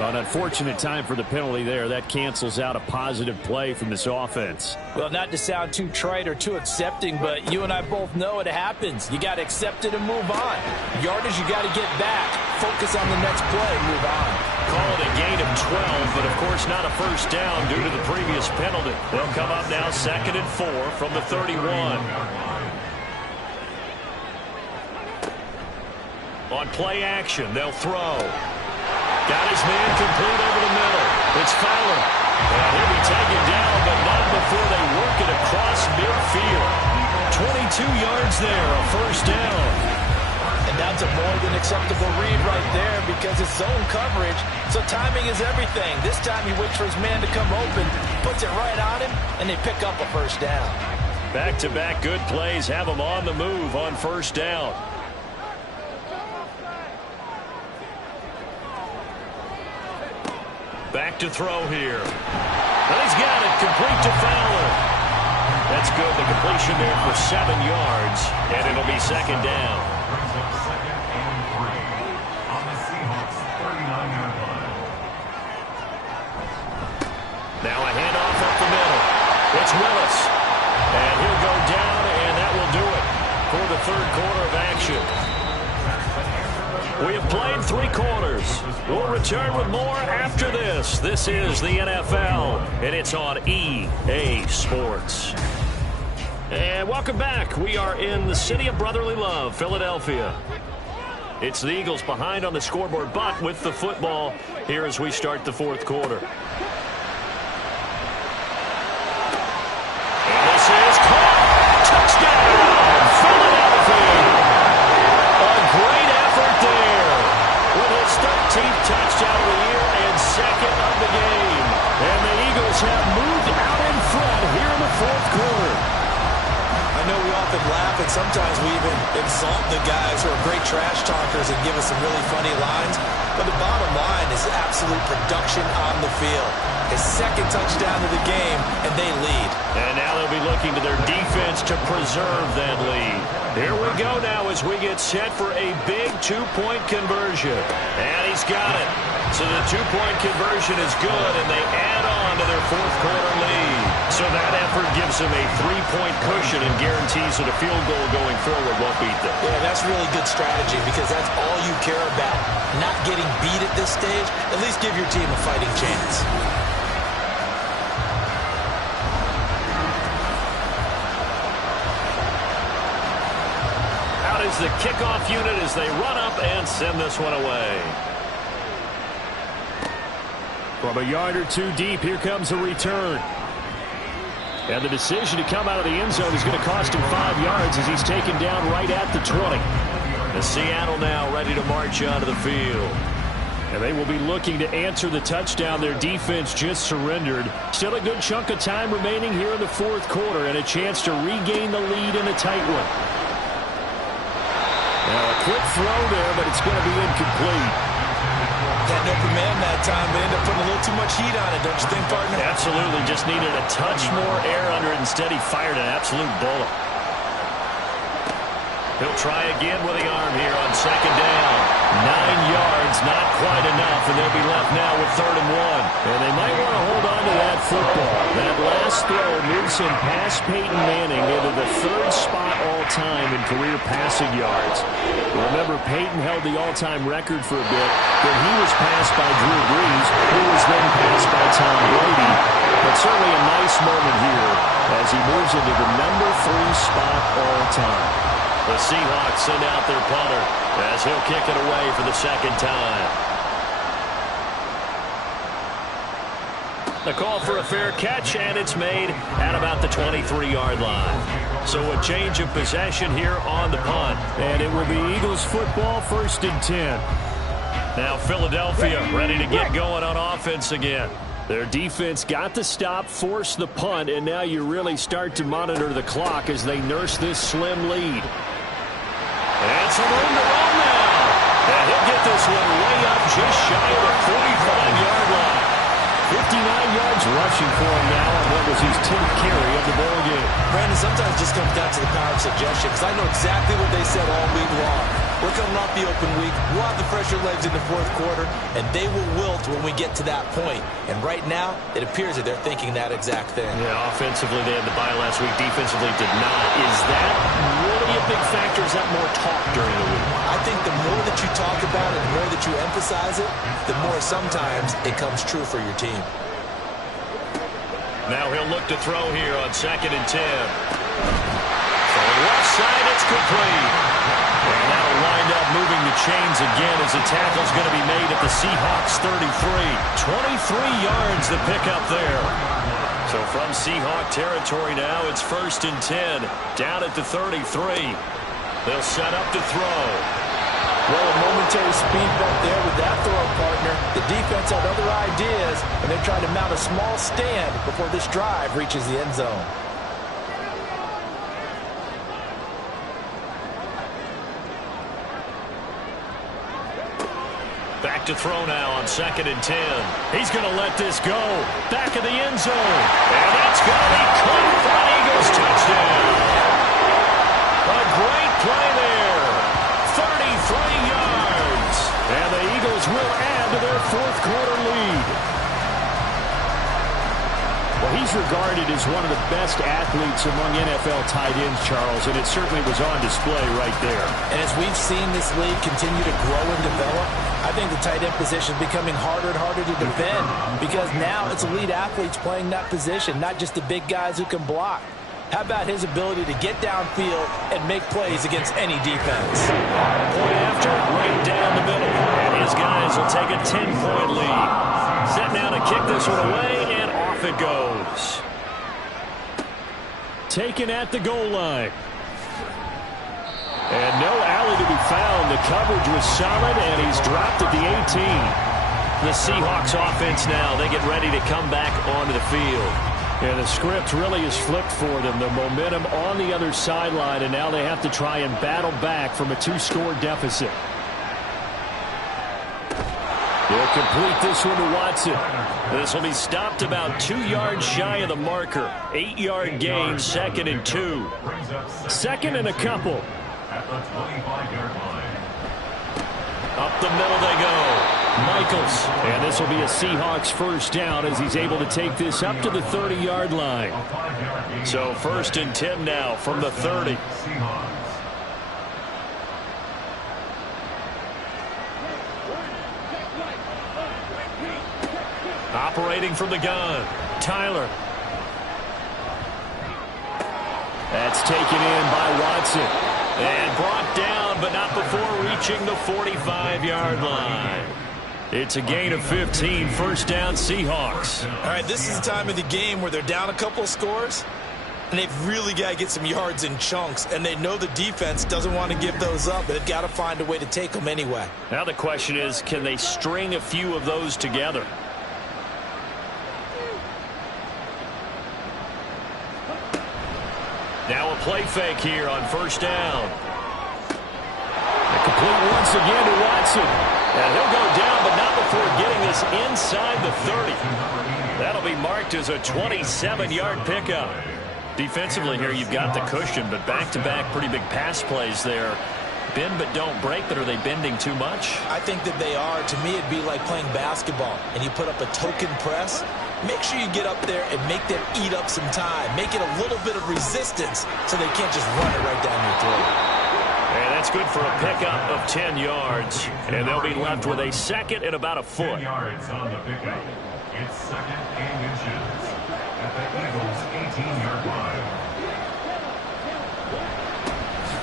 An unfortunate time for the penalty there. That cancels out a positive play from this offense. Well, not to sound too trite or too accepting, but you and I both know it happens. You got to accept it and move on. Yardage, you got to get back. Focus on the next play, move on. Call it a gain of 12, but of course not a first down due to the previous penalty. They'll come up now 2nd and 4 from the 31. On play action, they'll throw. Got his man complete over the middle. It's Fowler. And he'll be taken down, but not before they work it across midfield. 22 yards there, a first down. And that's a more than acceptable read right there because it's zone coverage, so timing is everything. This time he waits for his man to come open, puts it right on him, and they pick up a first down. Back-to-back good plays have them on the move on first down. Back to throw here. And he's got it, complete to Fowler. That's good, the completion there for 7 yards, and it'll be second down. Brings up 2nd and 3 on the Seahawks 39-yard line. Now a handoff up the middle. It's Willis. And he'll go down, and that will do it for the third quarter of action. We have played 3 quarters. We'll return with more after this. This is the NFL, and it's on EA Sports. And welcome back. We are in the city of brotherly love, Philadelphia. It's the Eagles behind on the scoreboard, but with the football here as we start the fourth quarter. And this is caught. Touchdown, Philadelphia. A great effort there with his 13th touchdown of the year and 2nd of the game. And the Eagles have moved out in front here in the fourth quarter. I know we often laugh and sometimes we even insult the guys who are great trash talkers and give us some really funny lines. But the bottom line is absolute production on the field. His 2nd touchdown of the game, and they lead. And now they'll be looking to their defense to preserve that lead. Here we go now as we get set for a big 2-point conversion. And he's got it. So the 2-point conversion is good, and they add on to their fourth quarter lead. So that effort gives them a 3-point cushion and guarantees that a field goal going forward won't beat them. Yeah, that's really good strategy because that's all you care about. Not getting beat at this stage. At least give your team a fighting chance. Out is the kickoff unit as they run up and send this one away. From a yard or 2 deep, here comes a return. And the decision to come out of the end zone is going to cost him 5 yards as he's taken down right at the 20. And Seattle now ready to march onto the field. And they will be looking to answer the touchdown their defense just surrendered. Still a good chunk of time remaining here in the fourth quarter and a chance to regain the lead in a tight one. Now a quick throw there, but it's going to be incomplete. Had no command that time, but ended up putting a little too much heat on it, don't you think, partner? Absolutely. Just needed a touch more air under it. Instead, he fired an absolute bullet. He'll try again with the arm here on 2nd down. 9 yards, not quite enough, and they'll be left now with 3rd and 1. And they might want to hold on to that football. That last throw moves him past Peyton Manning into the 3rd spot all-time in career passing yards. Remember, Peyton held the all-time record for a bit, but he was passed by Drew Brees, who was then passed by Tom Brady. But certainly a nice moment here as he moves into the number 3 spot all-time. The Seahawks send out their punter as he'll kick it away for the 2nd time. The call for a fair catch, and it's made at about the 23-yard line. So a change of possession here on the punt. And it will be Eagles football, 1st and 10. Now Philadelphia ready to get going on offense again. Their defense got the stop, forced the punt, and now you really start to monitor the clock as they nurse this slim lead. And some room to run now. And he'll get this one way up just shy of the 45-yard line. 59 yards yards rushing for him now on what was his 10th carry of the ball game. Brandon, sometimes it just comes down to the power of suggestion, because I know exactly what they said all week long. We're coming off the open week. We'll have the fresher legs in the fourth quarter, and they will wilt when we get to that point. And right now, it appears that they're thinking that exact thing. Yeah, offensively, they had the bye last week. Defensively, did not. Is that really a big factor? Is that more talk during the week? I think the more that you talk about it, the more that you emphasize it, the more sometimes it comes true for your team. Now he'll look to throw here on 2nd and 10. From the left side, it's complete. And that'll wind up moving the chains again as the tackle's going to be made at the Seahawks 33. 23 yards to pick up there. So from Seahawk territory now, it's 1st and 10. Down at the 33. They'll set up to throw. Well, a momentary speed bump there with that throw partner. The defense had other ideas, and they're trying to mount a small stand before this drive reaches the end zone. Back to throw now on 2nd and 10. He's going to let this go. Back of the end zone. And that's going to be caught for an Eagles touchdown. A great play there. 33 yards. And the Eagles will add to their fourth quarter lead. Well, he's regarded as one of the best athletes among NFL tight ends, Charles, and it certainly was on display right there. And as we've seen this league continue to grow and develop, I think the tight end position is becoming harder and harder to defend because now it's elite athletes playing that position, not just the big guys who can block. How about his ability to get downfield and make plays against any defense? Point after, right down the middle. And his guys will take a 10-point lead. Set now to kick this one away, and off it goes. Taken at the goal line. And no alley to be found. The coverage was solid, and he's dropped at the 18. The Seahawks offense now, they get ready to come back onto the field. And the script really is flipped for them. The momentum on the other sideline, and now they have to try and battle back from a 2-score deficit. They'll complete this one to Watson. This will be stopped about 2 yards shy of the marker. 8-yard gain, 2nd and 2. 2nd and a couple. At the 25-yard line. Up the middle they go. Michaels. And this will be a Seahawks first down as he's able to take this up to the 30-yard line. So 1st and 10 now from the 30. Operating from the gun, Tyler. That's taken in by Watson. And brought down, but not before reaching the 45-yard line. It's a gain of 15, first down Seahawks. All right, this is the time of the game where they're down a couple of scores, and they've really got to get some yards in chunks, and they know the defense doesn't want to give those up, but they've got to find a way to take them anyway. Now the question is, can they string a few of those together? Now a play fake here on first down. Complete once again to Watson. And he'll go down, but not before getting this inside the 30. That'll be marked as a 27-yard pickup. Defensively here, you've got the cushion, but back-to-back pretty big pass plays there. Bend but don't break, but are they bending too much? I think that they are. To me, it'd be like playing basketball, and you put up a token press. Make sure you get up there and make them eat up some time. Make it a little bit of resistance so they can't just run it right down your throat. And that's good for a pickup of 10 yards. And they'll be left with a second and about a foot. 10 yards on the pickup. It's 2nd and inches at the Eagles' 18-yard line.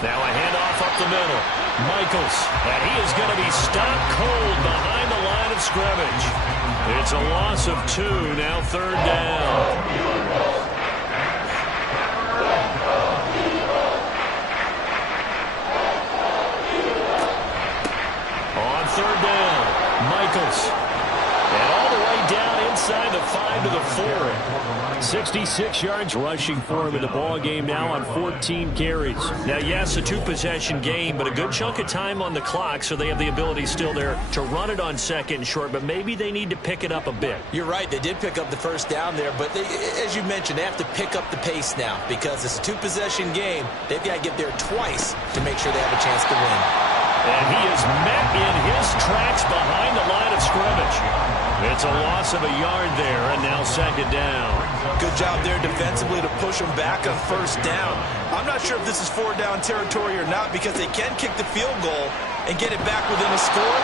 Now a handoff up the middle. Michaels. And he is going to be stopped cold behind the line of scrimmage. It's a loss of 2, now 3rd down. On 3rd down, Michaels. And all the way down inside the 5 to the 4. 66 yards rushing for him in the ball game now on 14 carries. Now, yes, a two-possession game, but a good chunk of time on the clock, so they have the ability still there to run it on second and short, but maybe they need to pick it up a bit. You're right. They did pick up the first down there, but as you mentioned, they have to pick up the pace now because it's a two-possession game. They've got to get there twice to make sure they have a chance to win. And he is met in his tracks behind the line of scrimmage. It's a loss of a yard there, and now second down. Good job there defensively to push them back on first down. I'm not sure if this is four-down territory or not because they can kick the field goal and get it back within a score,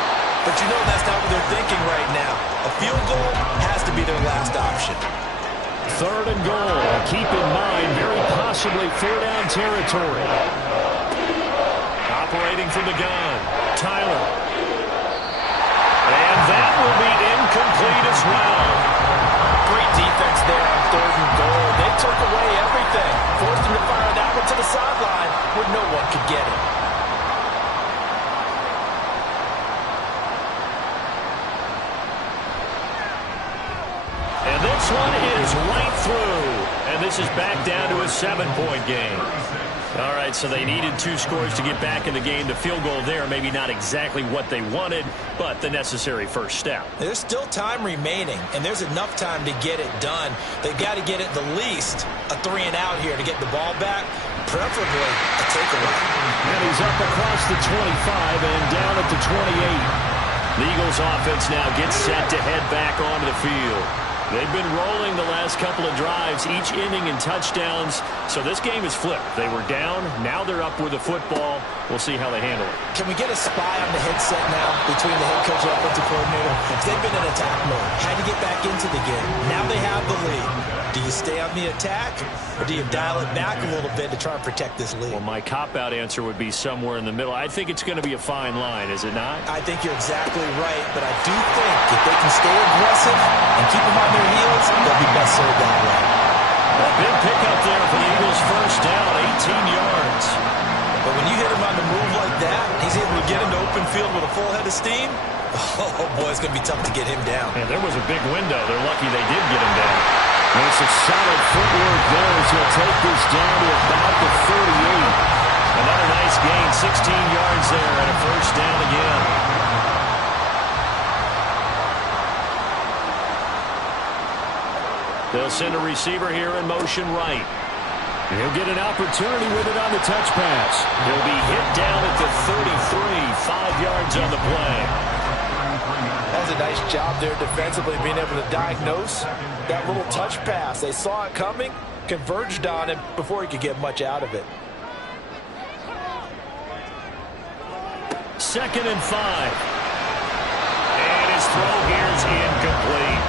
but you know that's not what they're thinking right now. A field goal has to be their last option. Third and goal. Keep in mind, very possibly four-down territory. Operating from the gun, Tyler. And that will be incomplete as well. Great defense there on third and goal. They took away everything. Forced him to fire that one to the sideline where no one could get it. And this one is right through. And this is back down to a 7-point game. All right, so they needed 2 scores to get back in the game. The field goal there, maybe not exactly what they wanted, but the necessary first step. There's still time remaining, and there's enough time to get it done. They've got to get at the least a 3-and-out here to get the ball back, preferably a takeaway. And he's up across the 25 and down at the 28. The Eagles offense now gets set to head back onto the field. They've been rolling the last couple of drives, each inning in touchdowns, so this game is flipped. They were down, now they're up with the football. We'll see how they handle it. Can we get a spy on the headset now between the head coach and offensive coordinator? They've been in attack mode, had to get back into the game. Now they have the lead. Do you stay on the attack, or do you dial it back a little bit to try and protect this lead? Well, my cop-out answer would be somewhere in the middle. I think it's going to be a fine line, is it not? I think you're exactly right, but I do think if they can stay aggressive and keep them on their heels, they'll be best served that way. A big pickup there for the Eagles first down, 18 yards. But when you hit him on the move like that, he's able to get into open field with a full head of steam. Oh, boy, it's going to be tough to get him down. Yeah, there was a big window. They're lucky they did get him down. And it's a solid footwork there as he'll take this down to about the 38. Another nice gain, 16 yards there and a first down again. They'll send a receiver here in motion right. He'll get an opportunity with it on the touch pass. He'll be hit down at the 33, 5 yards on the play. That was a nice job there defensively, being able to diagnose that little touch pass. They saw it coming, converged on him before he could get much out of it. 2nd and 5. And his throw here is incomplete.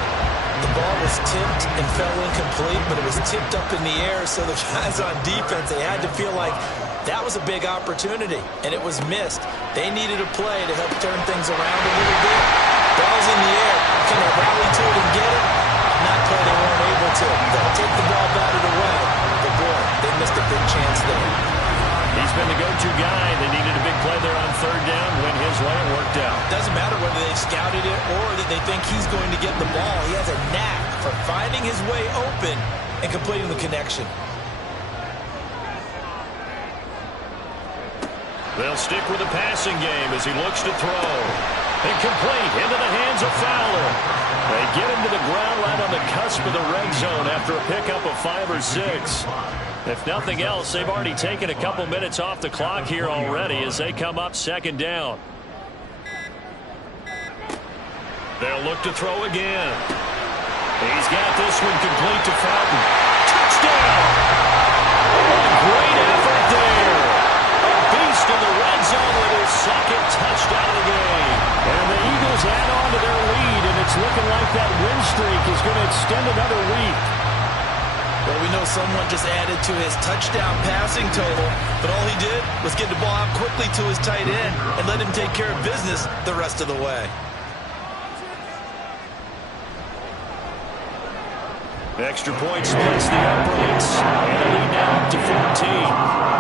The ball was tipped and fell incomplete, but it was tipped up in the air, so the guys on defense, they had to feel like that was a big opportunity, and it was missed. They needed a play to help turn things around a little bit. Ball's in the air. Can they rally to it and get it? On that play, they weren't able to. They'll take the ball batted away. But, boy, they missed a big chance there. He's been the go-to guy. They needed a big play there on third down. Went his way and worked out. Doesn't matter whether they scouted it or that they think he's going to get the ball. He has a knack for finding his way open and completing the connection. They'll stick with the passing game as he looks to throw. Incomplete into the hands of Fowler. They get him to the ground right on the cusp of the red zone after a pickup of 5 or 6. If nothing else, they've already taken a couple minutes off the clock here already as they come up 2nd down. They'll look to throw again. He's got this one complete to Fountain. Touchdown! Great effort there. A beast in the red zone with his 2nd touchdown of the game. And the Eagles add on to their lead, and it's looking like that win streak is going to extend another week. Well, we know someone just added to his touchdown passing total, but all he did was get the ball out quickly to his tight end and let him take care of business the rest of the way. Extra point splits the uprights, and a lead now up to 14.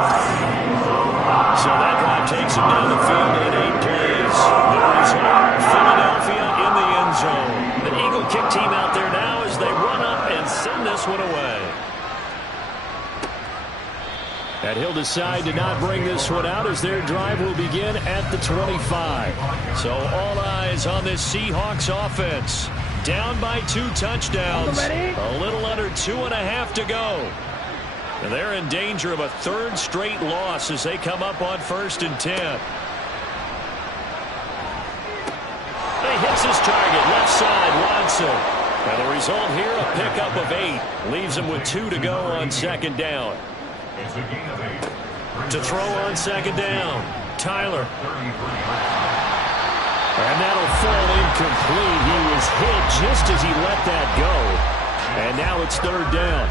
So that drive takes him down the field in 8 plays. The result, Philadelphia in the end zone. The Eagle kick team out there now And he'll decide to not bring this one out as their drive will begin at the 25. So all eyes on this Seahawks offense. Down by 2 touchdowns. A little under 2.5 to go. And they're in danger of a 3rd straight loss as they come up on 1st and 10. He hits his target, left side, Watson. And the result here, a pickup of 8. Leaves him with 2 to go on 2nd down. To throw on 2nd down, Tyler. And that'll fall incomplete. He was hit just as he let that go. And now it's 3rd down.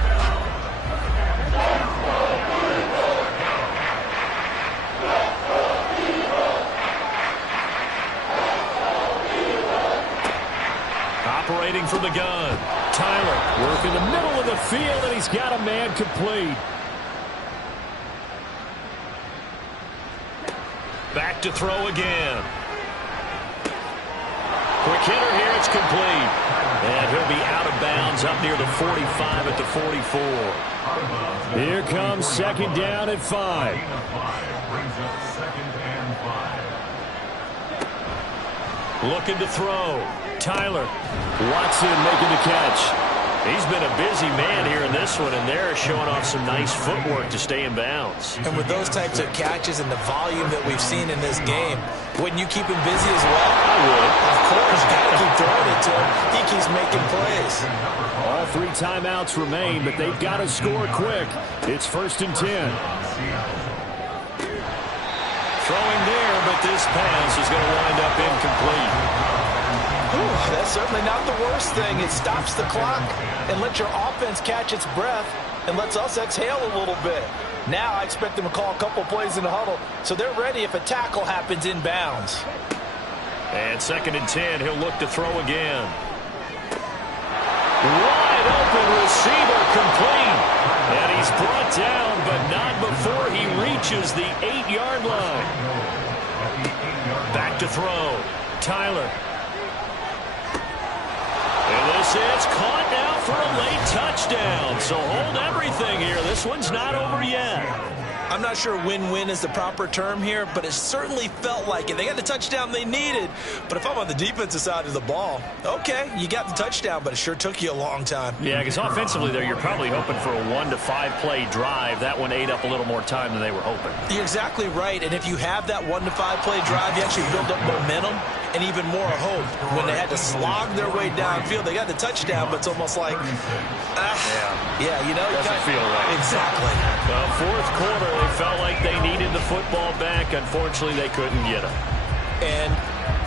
Operating from the gun. Tyler working the middle of the field, and he's got a man complete. Back to throw again. Quick hitter here, it's complete. And he'll be out of bounds up near the 45 at the 44. Here comes 2nd down at 5. Looking to throw. Tyler. Watson making the catch. He's been a busy man here in this one, and they're showing off some nice footwork to stay in bounds. And with those types of catches and the volume that we've seen in this game, wouldn't you keep him busy as well? I would. Of course, you got to keep throwing it to him. He keeps making plays. All 3 timeouts remain, but they've got to score quick. It's 1st and 10. Throwing there, but this pass is going to wind up incomplete. That's certainly not the worst thing. It stops the clock and lets your offense catch its breath and lets us exhale a little bit. Now I expect them to call a couple plays in the huddle, so they're ready if a tackle happens in bounds. And 2nd and 10, he'll look to throw again. Wide open receiver complete. And he's brought down, but not before he reaches the 8-yard line. Back to throw. Tyler. And this is caught now for a late touchdown. So hold everything here. This one's not over yet. I'm not sure win-win is the proper term here, but it certainly felt like it. They got the touchdown they needed. But if I'm on the defensive side of the ball, okay, you got the touchdown, but it sure took you a long time. Yeah, because offensively there, you're probably hoping for a 1 to 5 play drive. That one ate up a little more time than they were hoping. You're exactly right. And if you have that 1 to 5 play drive, you actually build up momentum and even more hope. When they had to slog their way downfield, they got the touchdown, but it's almost like, yeah, you know, doesn't feel right. Exactly. Well, 4th quarter, they felt like they needed the football back. Unfortunately, they couldn't get it. And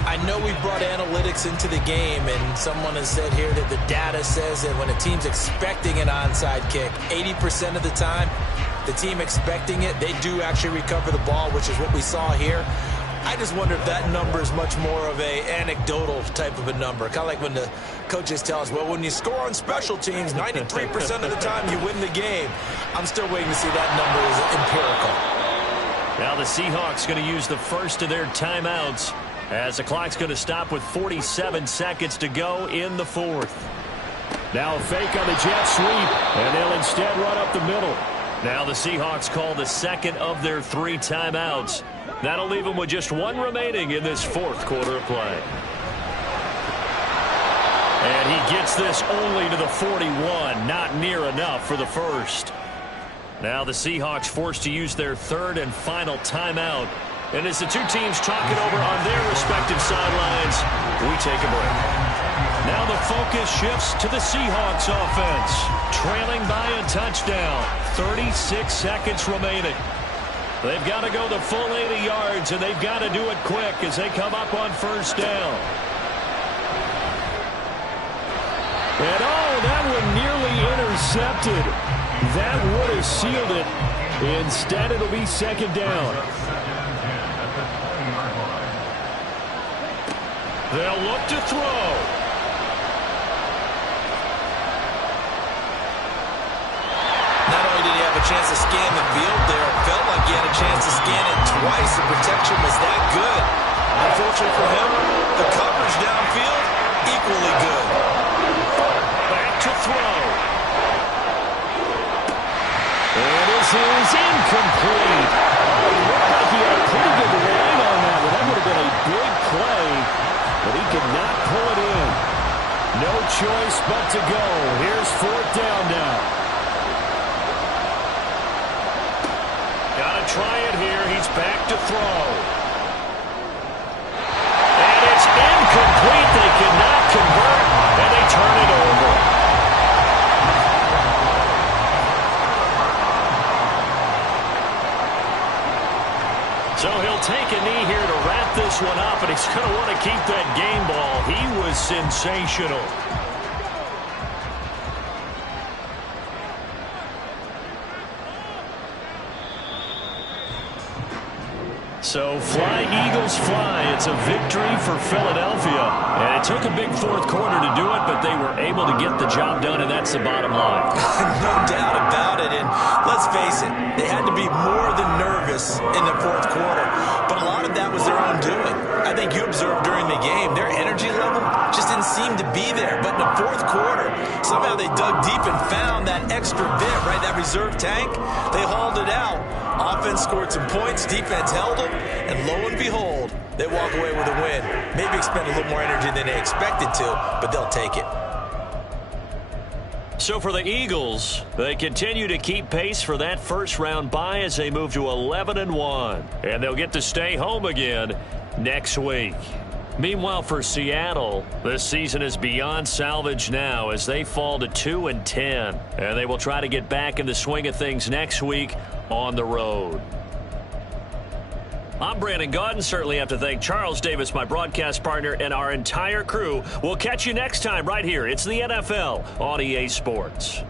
I know we brought analytics into the game, and someone has said here that the data says that when a team's expecting an onside kick, 80% of the time, the team expecting it, they do actually recover the ball, which is what we saw here. I just wonder if that number is much more of a anecdotal type of a number. Kind of like when the coaches tell us, well, when you score on special teams, 93% of the time you win the game. I'm still waiting to see that number is empirical. Now the Seahawks going to use the first of their timeouts as the clock's going to stop with 47 seconds to go in the 4th. Now a fake on the jet sweep, and they'll instead run up the middle. Now the Seahawks call the 2nd of their 3 timeouts. That'll leave them with just 1 remaining in this 4th quarter of play. And he gets this only to the 41, not near enough for the first. Now the Seahawks forced to use their 3rd and final timeout. And as the 2 teams talk it over on their respective sidelines, we take a break. Now the focus shifts to the Seahawks offense, trailing by a touchdown, 36 seconds remaining. They've got to go the full 80 yards, and they've got to do it quick as they come up on 1st down. And that one nearly intercepted. That would have sealed it. Instead, it'll be 2nd down. They'll look to throw. Not only did he have a chance to scan the field there, it felt like he had a chance to scan it twice. The protection was that good. Unfortunately for him, the coverage downfield, equally good. Back to throw. And this is incomplete. It looked like he had a pretty good line on that one. That would have been a big play, but he could not pull it in. No choice but to go. Here's 4th down now. Gotta try it here. He's back to throw. And it's incomplete. They cannot convert, and they turn it over. So he'll take a knee here to wrap this one up, and he's going to want to keep that game ball. He was sensational. So fly, Eagles, fly. It's a victory for Philadelphia. And it took a big 4th quarter to do it, but they were able to get the job done, and that's the bottom line. No doubt about it. And let's face it, they had to be more than nervous in the 4th quarter. But a lot of that was their own doing. I think you observed during the game, their energy level just didn't seem to be there. But in the 4th quarter, somehow they dug deep and found that extra bit, right, that reserve tank. They hauled it out. Offense scored some points, defense held them, and lo and behold, they walk away with a win. Maybe expend a little more energy than they expected to, but they'll take it. So for the Eagles, they continue to keep pace for that first-round bye as they move to 11-1, and they'll get to stay home again next week. Meanwhile, for Seattle, this season is beyond salvage now as they fall to 2-10, and they will try to get back in the swing of things next week on the road. I'm Brandon Gaudin. Certainly have to thank Charles Davis, my broadcast partner, and our entire crew. We'll catch you next time right here. It's the NFL on EA Sports.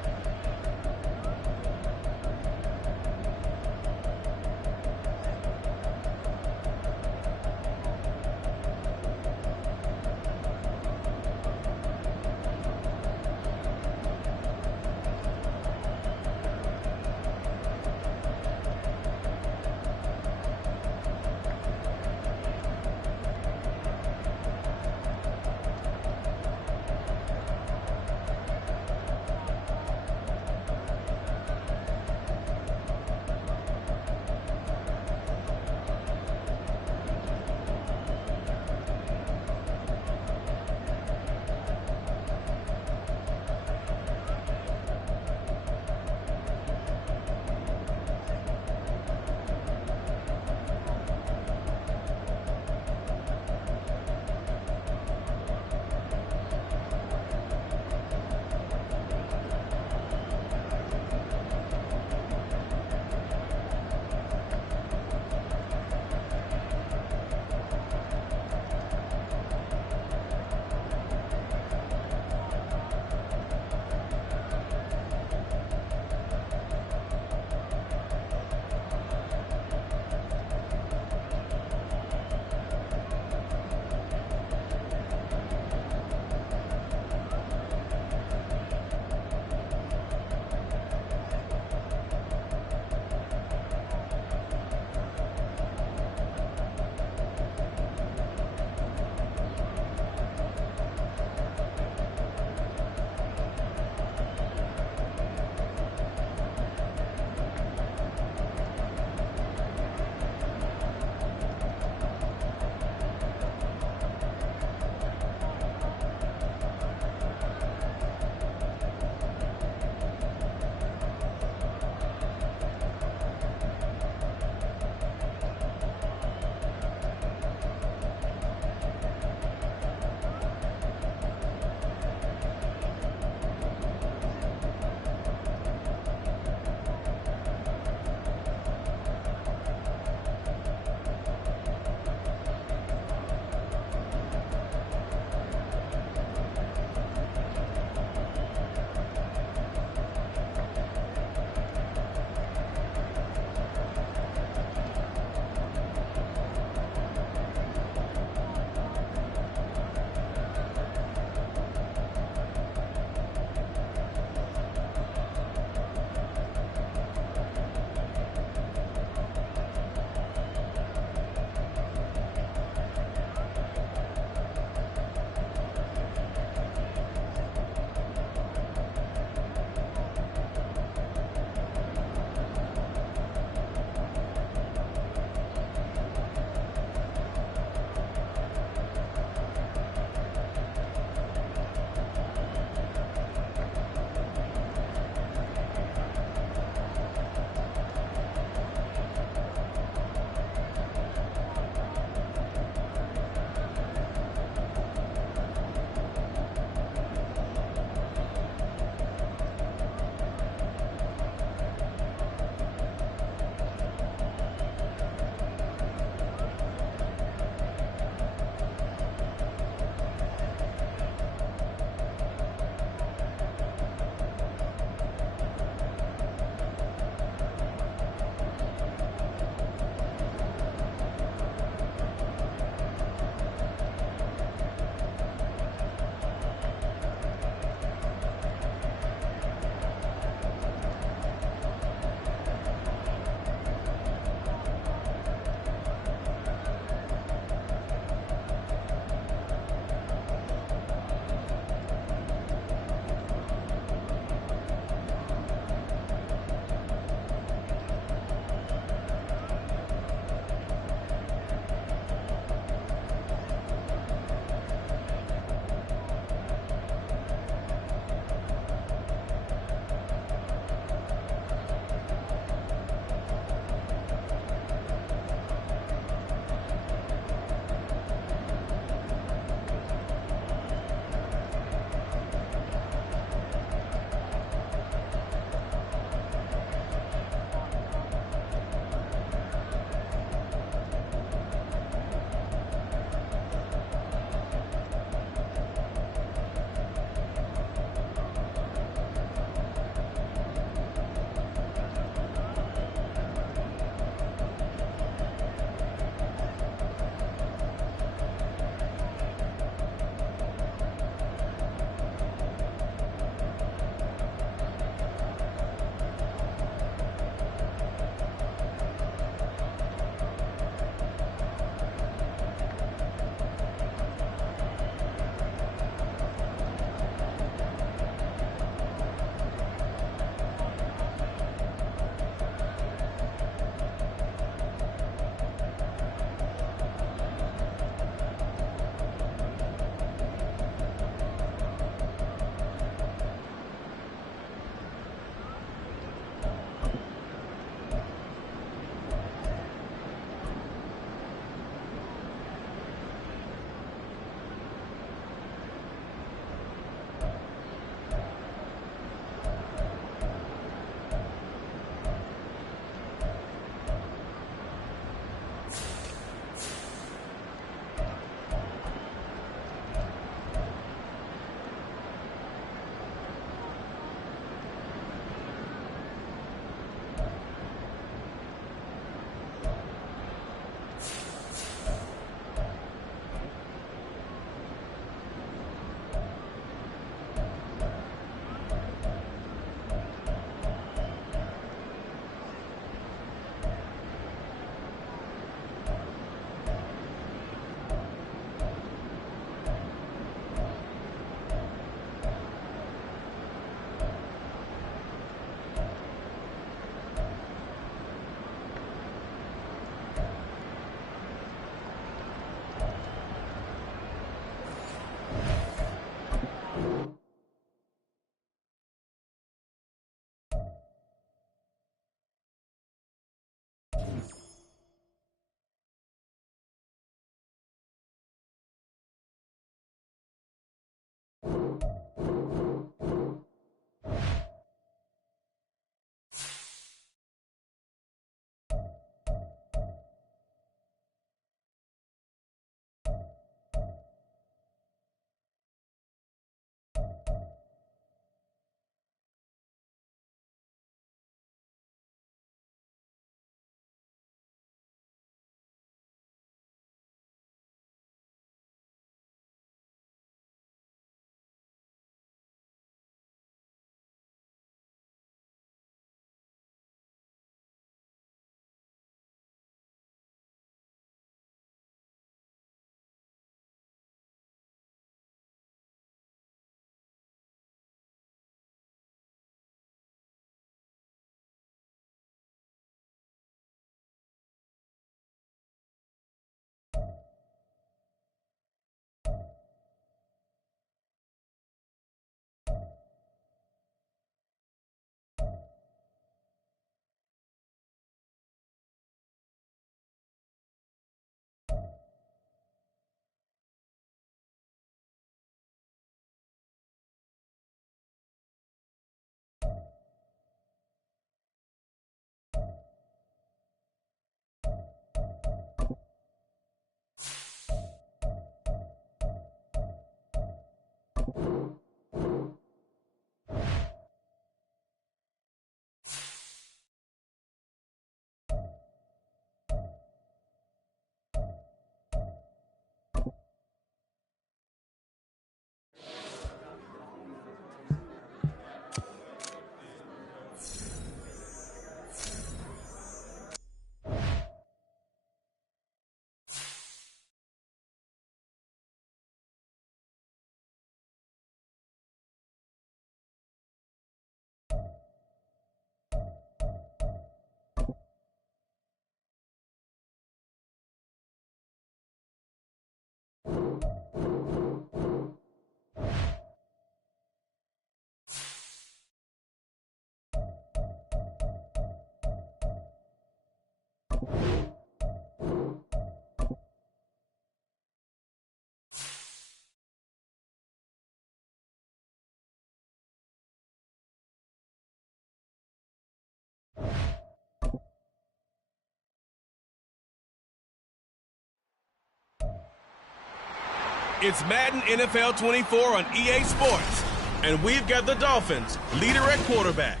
It's Madden NFL 24 on EA Sports, and we've got the Dolphins leader at quarterback.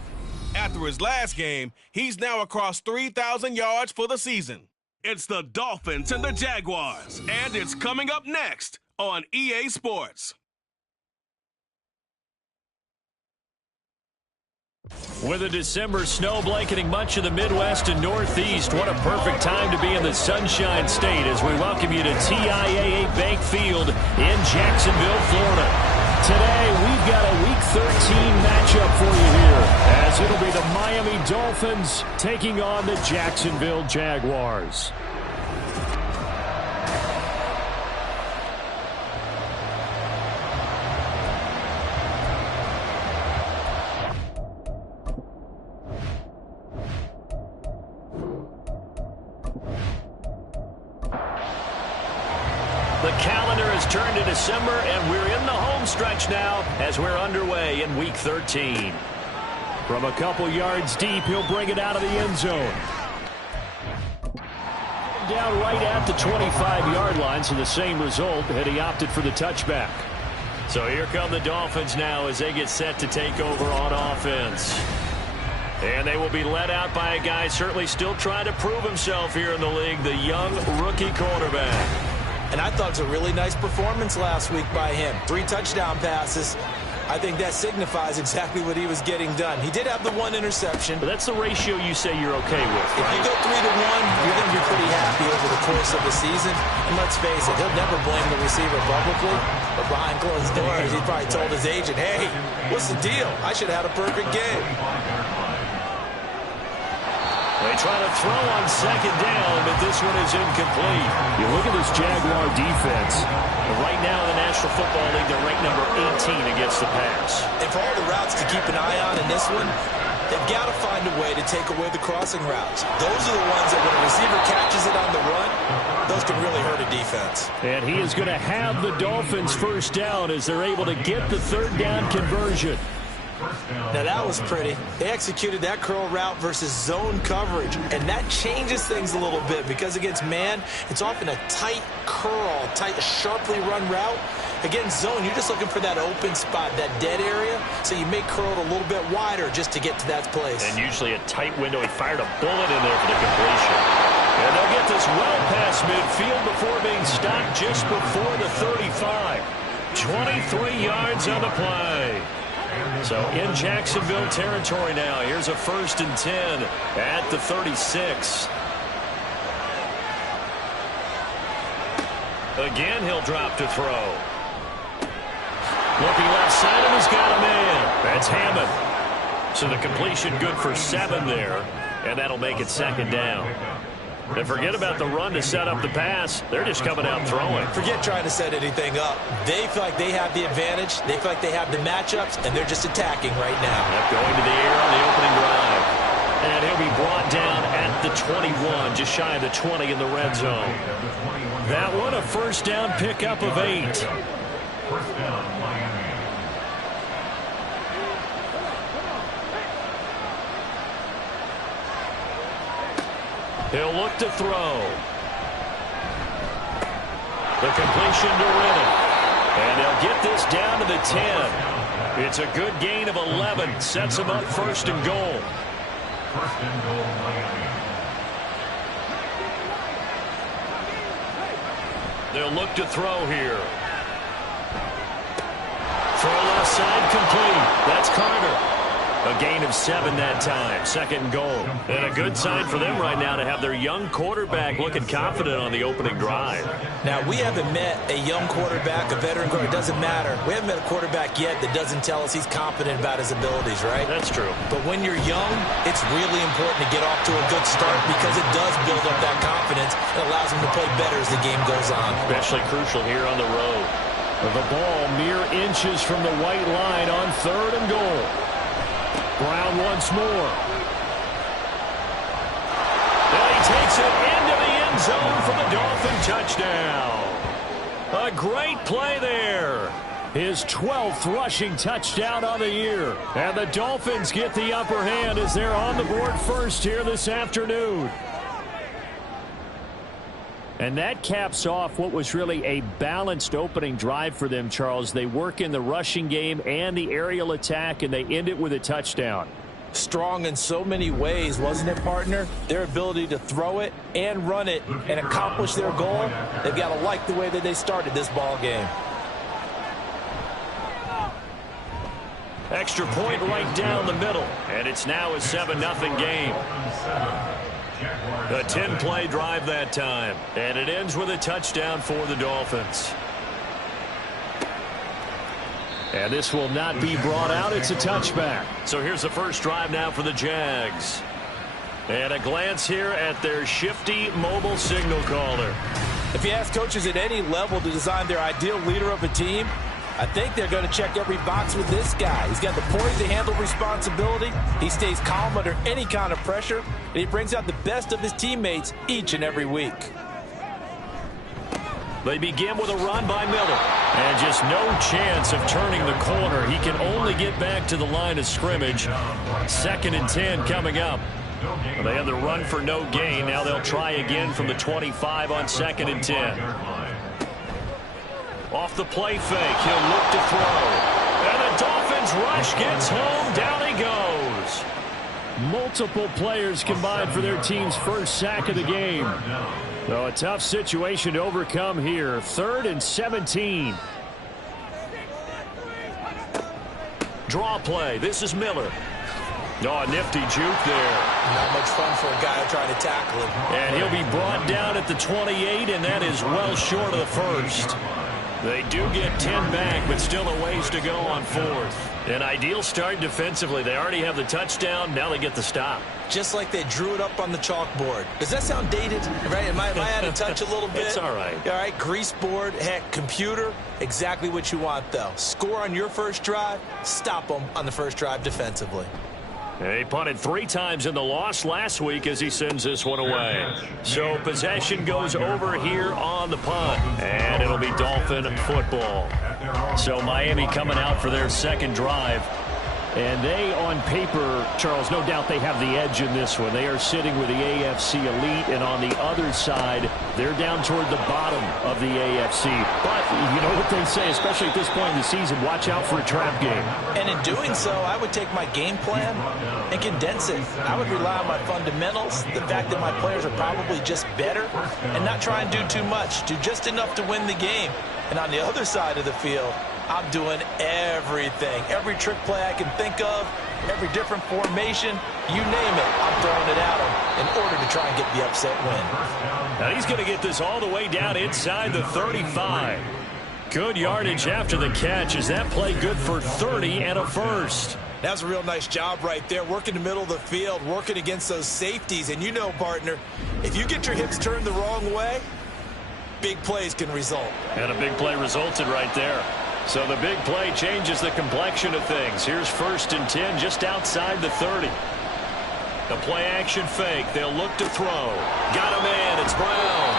After his last game, he's now across 3,000 yards for the season. It's the Dolphins and the Jaguars, and it's coming up next on EA Sports. With a December snow blanketing much of the Midwest and Northeast, what a perfect time to be in the Sunshine State as we welcome you to TIAA Bank Field in Jacksonville, Florida. Today, we've got a Week 13 matchup for you here, as it'll be the Miami Dolphins taking on the Jacksonville Jaguars. The calendar has turned to December, and we're in the home stretch now as we're underway in Week 13. From a couple yards deep, he'll bring it out of the end zone. Down right at the 25-yard line, so the same result, had he opted for the touchback. So here come the Dolphins now as they get set to take over on offense. And they will be led out by a guy certainly still trying to prove himself here in the league, the young rookie quarterback. And I thought it was a really nice performance last week by him. 3 touchdown passes. I think that signifies exactly what he was getting done. He did have the 1 interception. But that's the ratio you say you're okay with, right? If you go 3 to 1, you're going to be pretty happy over the course of the season. And let's face it, he'll never blame the receiver publicly. But behind closed doors, he probably told his agent, hey, what's the deal? I should have had a perfect game. They try to throw on second down, but this one is incomplete. You look at this Jaguar defense. Right now in the National Football League, they're ranked number 18 against the pass. And for all the routes to keep an eye on in this one, they've got to find a way to take away the crossing routes. Those are the ones that when a receiver catches it on the run, those can really hurt a defense. And he is going to have the Dolphins first down as they're able to get the third down conversion. Now that was pretty. They executed that curl route versus zone coverage, and that changes things a little bit because against man, it's often a tight curl, tight, sharply run route. Against zone, you're just looking for that open spot, that dead area, so you may curl it a little bit wider just to get to that place. And usually a tight window. He fired a bullet in there for the completion. And they'll get this well past midfield before being stopped just before the 35. 23 yards on the play. So in Jacksonville territory now. Here's a 1st and 10 at the 36. Again, he'll drop to throw. Looking left side, and he's got a man. That's Hammond. So the completion good for 7 there, and that'll make it 2nd down. And forget about the run to set up the pass. They're just coming out throwing. Forget trying to set anything up. They feel like they have the advantage. They feel like they have the matchups, and they're just attacking right now. Yep, going to the air on the opening drive. And he'll be brought down at the 21, just shy of the 20 in the red zone. That one a 1st down pickup of 8. 1st down, Miami. He'll look to throw. The completion to Rennan. And they'll get this down to the 10. It's a good gain of 11. Sets them up 1st and goal. 1st and goal, Miami. They'll look to throw here. Throw left side complete. That's Carter. A gain of 7 that time. 2nd and goal. And a good sign for them right now to have their young quarterback looking confident on the opening drive. Now, we haven't met a young quarterback, a veteran quarterback. It doesn't matter. We haven't met a quarterback yet that doesn't tell us he's confident about his abilities, right? That's true. But when you're young, it's really important to get off to a good start because it does build up that confidence. It allows him to play better as the game goes on. Especially crucial here on the road. The ball mere inches from the white line on 3rd and goal. Brown once more. And he takes it into the end zone for the Dolphin touchdown. A great play there. His 12th rushing touchdown on the year. And the Dolphins get the upper hand as they're on the board first here this afternoon. And that caps off what was really a balanced opening drive for them, Charles. They work in the rushing game and the aerial attack, and they end it with a touchdown. Strong in so many ways, wasn't it, partner? Their ability to throw it and run it and accomplish their goal, they've got to like the way that they started this ball game. Extra point right down the middle, and it's now a 7-0 game. A 10-play drive that time, and it ends with a touchdown for the Dolphins. And this will not be brought out. It's a touchback. So here's the first drive now for the Jags. And a glance here at their shifty mobile signal caller. If you ask coaches at any level to design their ideal leader of a team, I think they're going to check every box with this guy. He's got the poise to handle responsibility. He stays calm under any kind of pressure, and he brings out the best of his teammates each and every week. They begin with a run by Miller. And just no chance of turning the corner. He can only get back to the line of scrimmage. 2nd and 10 coming up. Well, they had the run for no gain. Now they'll try again from the 25 on 2nd and 10. Off the play fake, he'll look to throw. And the Dolphins rush gets home. Down he goes. Multiple players combined for their team's first sack of the game. So a tough situation to overcome here. 3rd and 17. Draw play. This is Miller. Oh, a nifty juke there. Not much fun for a guy trying to tackle him. And he'll be brought down at the 28, and that is well short of the first. They do get 10 back, but still a ways to go on 4th. An ideal start defensively. They already have the touchdown. Now they get the stop. Just like they drew it up on the chalkboard. Does that sound dated? Right? Am I out of touch a little bit? It's all right. All right, grease board, heck, computer, exactly what you want, though. Score on your first drive, stop them on the first drive defensively. He punted 3 times in the loss last week as he sends this one away. So possession goes over here on the punt, and it'll be Dolphin football. So Miami coming out for their second drive. And they, on paper, Charles, no doubt they have the edge in this one. They are sitting with the AFC elite, and on the other side, they're down toward the bottom of the AFC. But you know what they say, especially at this point in the season, watch out for a trap game. And in doing so, I would take my game plan and condense it. I would rely on my fundamentals, the fact that my players are probably just better, and not try and do too much, do just enough to win the game. And on the other side of the field, I'm doing everything. Every trick play I can think of, every different formation, you name it, I'm throwing it at him in order to try and get the upset win. Now he's going to get this all the way down inside the 35. Good yardage after the catch. Is that play good for 30 and a first? That was a real nice job right there, working the middle of the field, working against those safeties. And you know, partner, if you get your hips turned the wrong way, big plays can result. And a big play resulted right there. So the big play changes the complexion of things. Here's 1st and 10 just outside the 30. The play action fake. They'll look to throw. Got a man. It's Brown.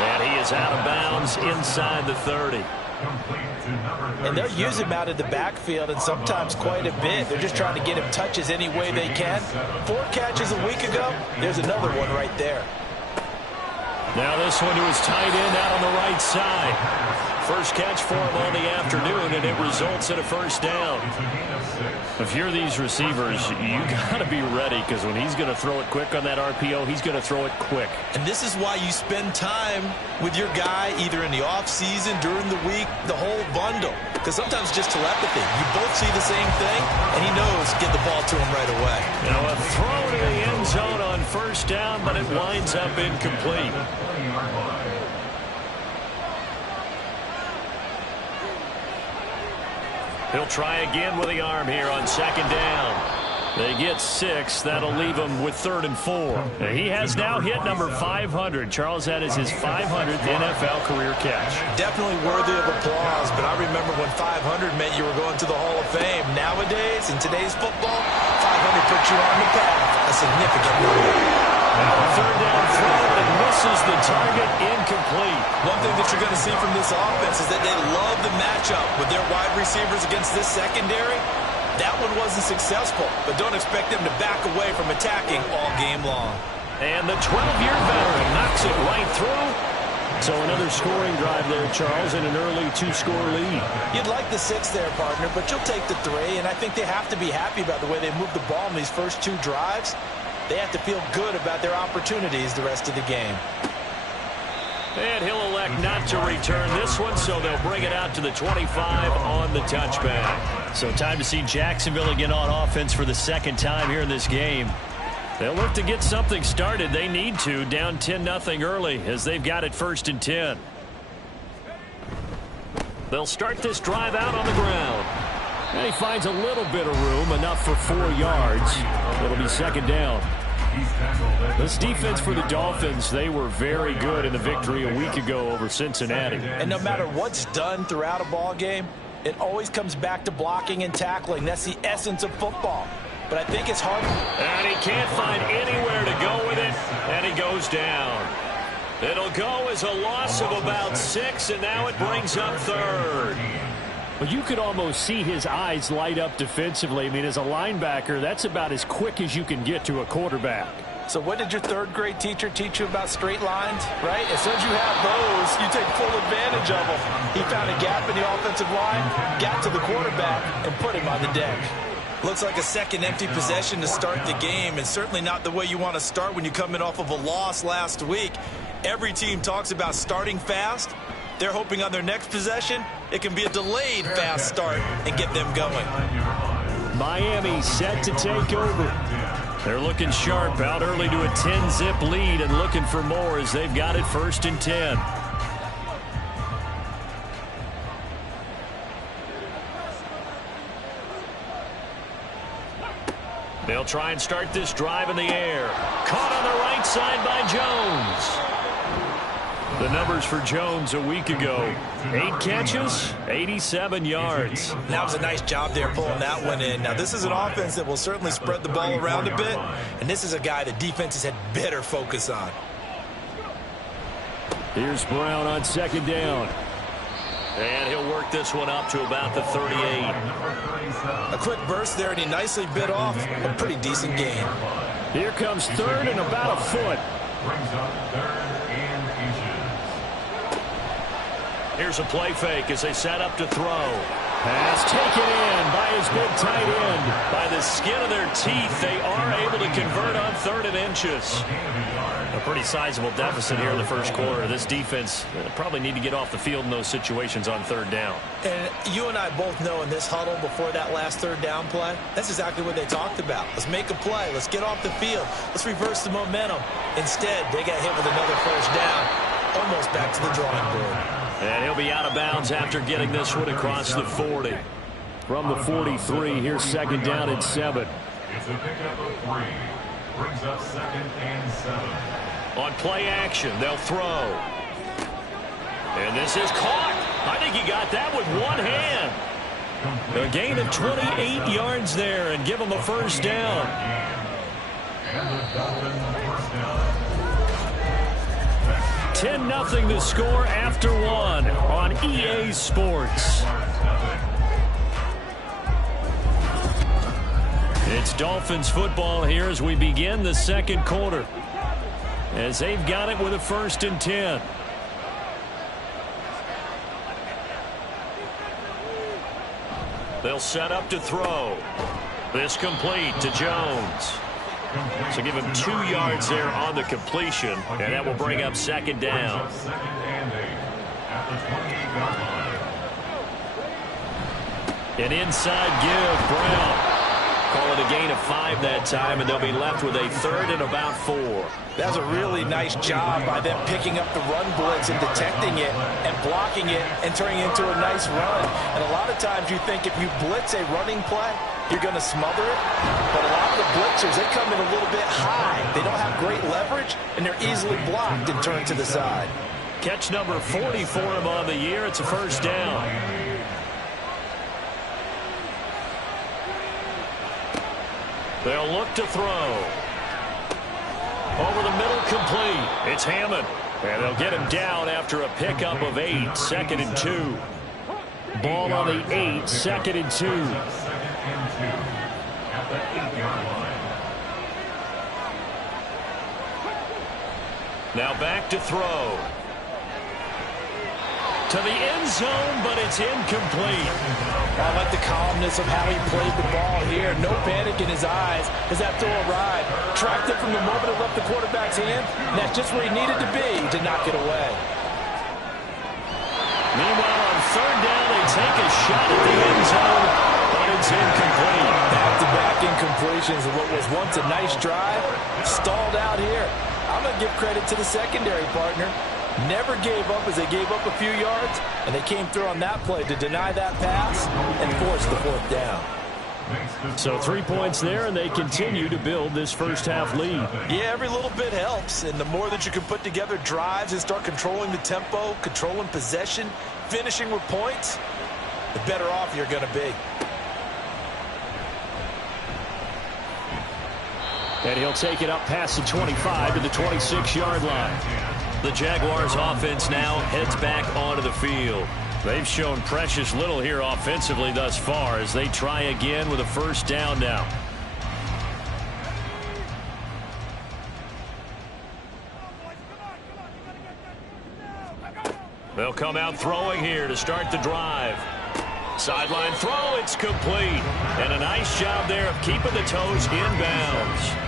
And he is out of bounds inside the 30. And they'll use him out of the backfield, and sometimes quite a bit. They're just trying to get him touches any way they can. 4 catches a week ago. There's another one right there. Now this one to his tight end out on the right side. First catch for him on the afternoon, and it results in a first down. If you're these receivers, you got to be ready, because when he's going to throw it quick on that RPO, he's going to throw it quick. And this is why you spend time with your guy either in the offseason, during the week, the whole bundle. Because sometimes just telepathy. You both see the same thing, and he knows get the ball to him right away. Now a throw to the end zone on first down, but it winds up incomplete. He'll try again with the arm here on 2nd down. They get 6. That'll leave him with 3rd and 4. He has now hit number 500. Charles, that is his 500th NFL career catch. Definitely worthy of applause, but I remember when 500 meant you were going to the Hall of Fame. Nowadays, in today's football, 500 puts you on the path. A significant number. Now a 3rd down throw, and misses the target, incomplete. One thing that you're going to see from this offense is that they love the matchup with their wide receivers against this secondary. That one wasn't successful, but don't expect them to back away from attacking all game long. And the 12-year veteran knocks it right through. So another scoring drive there, Charles, and an early 2-score lead. You'd like the 6 there, partner, but you'll take the 3, and I think they have to be happy about the way they moved the ball in these first 2 drives. They have to feel good about their opportunities the rest of the game. And he'll elect not to return this one, so they'll bring it out to the 25 on the touchback. So time to see Jacksonville again on offense for the second time here in this game. They'll look to get something started. They need to, down 10-0 early as they've got it 1st and 10. They'll start this drive out on the ground. And he finds a little bit of room, enough for 4 yards. It'll be 2nd down. This defense for the Dolphins, they were very good in the victory a week ago over Cincinnati. And no matter what's done throughout a ball game, it always comes back to blocking and tackling. That's the essence of football. But I think it's hard. And he can't find anywhere to go with it, and he goes down. It'll go as a loss of about 6, and now it brings up 3rd. But you could almost see his eyes light up defensively. I mean, as a linebacker, that's about as quick as you can get to a quarterback. So what did your 3rd grade teacher teach you about straight lines, right? As soon as you have those, you take full advantage of them. He found a gap in the offensive line, got to the quarterback, and put him on the deck. Looks like a second empty possession to start the game, and certainly not the way you want to start when you come in off of a loss last week. Every team talks about starting fast. They're hoping on their next possession, it can be a delayed fast start and get them going. Miami set to take over. They're looking sharp, out early to a 10-zip lead and looking for more as they've got it 1st and 10. They'll try and start this drive in the air. Caught on the right side by Jones. The numbers for Jones a week ago: 8 catches, 87 yards. That was a nice job there pulling that one in. Now, this is an offense that will certainly spread the ball around a bit, and this is a guy the defenses had better focus on. Here's Brown on 2nd down. And he'll work this one up to about the 38. A quick burst there, and he nicely bit off a pretty decent gain. Here comes 3rd and about a foot. Brings up 3rd and inches. Here's a play fake as they set up to throw. Pass taken in by his big tight end. By the skin of their teeth, they are able to convert on 3rd and inches. A pretty sizable deficit here in the 1st quarter. This defense probably need to get off the field in those situations on 3rd down. And you and I both know in this huddle before that last 3rd down play, that's exactly what they talked about. Let's make a play. Let's get off the field. Let's reverse the momentum. Instead, they got hit with another 1st down, almost back to the drawing board. And he'll be out of bounds after getting this one across the 40. From the 43, here's 2nd down and 7. It's a pickup of 3. Brings up 2nd and 7. On play action, they'll throw. And this is caught. I think he got that with one hand. A gain of 28 yards there and give him a 1st down. And the Dolphins 1st down. 10-0 the score after 1 on EA Sports. It's Dolphins football here as we begin the 2nd quarter, as they've got it with a 1st and 10. They'll set up to throw. This complete to Jones. So give him 2 yards there on the completion, and that will bring up 2nd down. 2nd and 8 at the 28-yard line. An inside give, Brown. Call it a gain of 5 that time, and they'll be left with a 3rd and about 4. That was a really nice job by them picking up the run blitz and detecting it and blocking it and turning it into a nice run. And a lot of times you think if you blitz a running play, you're going to smother it. But a lot of the blitzers, they come in a little bit high. They don't have great leverage, and they're easily blocked and turned to the side. Catch number 40 for him on the year. It's a 1st down. They'll look to throw. Over the middle, complete. It's Hammond. And they'll get him down after a pickup of 8, 2nd and 2. Ball on the 8, 2nd and 2. 2nd and 2 at the 8-yard line. Now back to throw. to the end zone, but it's incomplete. I like the calmness of how he played the ball here. No panic in his eyes as that throw arrived. Tracked it from the moment it left the quarterback's hand, and that's just where he needed to be to knock it away. Meanwhile, on third down, they take a shot at the end zone, but it's incomplete. Back-to-back incompletions of what was once a nice drive, stalled out here. I'm going to give credit to the secondary partner. Never gave up as they gave up a few yards, and they came through on that play to deny that pass and force the fourth down. So 3 points there, and they continue to build this first-half lead. Yeah, every little bit helps, and the more that you can put together drives and start controlling the tempo, controlling possession, finishing with points, the better off you're going to be. And he'll take it up past the 25 to the 26-yard line. The Jaguars offense now heads back onto the field. They've shown precious little here offensively thus far as they try again with a first down now. They'll come out throwing here to start the drive. Sideline throw, it's complete. And a nice job there of keeping the toes inbounds.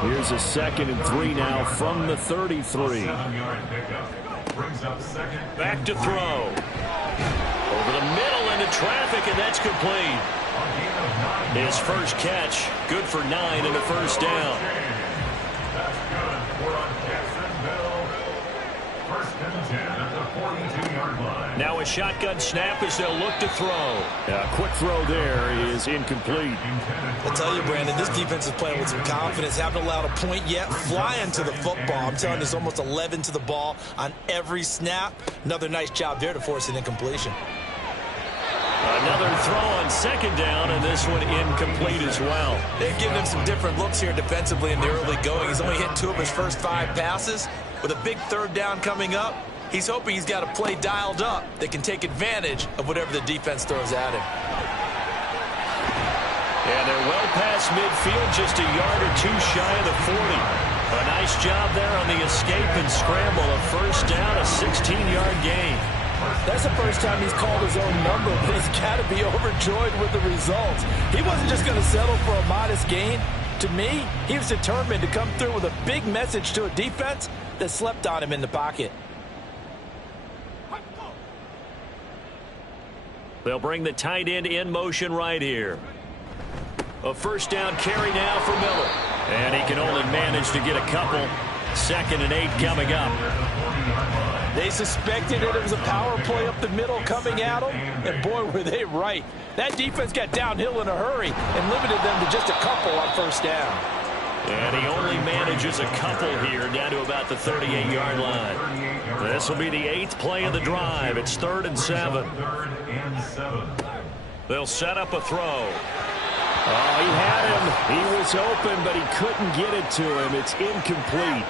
Here's a 2nd and 3 now from the 33. Back to throw. Over the middle into traffic, and that's complete. His first catch, good for 9 and a first down. That's good for Jacksonville. First and 10 at the 42-yard line. Now a shotgun snap as they'll look to throw. A quick throw there is incomplete. I tell you, Brandon, this defense is playing with some confidence. Haven't allowed a point yet. Flying to the football. I'm telling you, there's almost 11 to the ball on every snap. Another nice job there to force an incompletion. Another throw on second down, and this one incomplete as well. They've given him some different looks here defensively in the early going. He's only hit 2 of his first 5 passes. With a big third down coming up, he's hoping he's got a play dialed up that can take advantage of whatever the defense throws at him. And they're well past midfield, just a yard or 2 shy of the 40. A nice job there on the escape and scramble. A first down, a 16-yard gain. That's the first time he's called his own number, but he's got to be overjoyed with the results. He wasn't just going to settle for a modest gain. To me, he was determined to come through with a big message to a defense that slept on him in the pocket. They'll bring the tight end in motion right here. A first down carry now for Miller. And he can only manage to get a couple. 2nd and 8 coming up. They suspected that it was a power play up the middle coming at them, and boy, were they right. That defense got downhill in a hurry and limited them to just a couple on first down. And he only manages a couple here down to about the 38-yard line. This will be the 8th play of the drive. It's 3rd and 7. They'll set up a throw. Oh, he had him. He was open, but he couldn't get it to him. It's incomplete.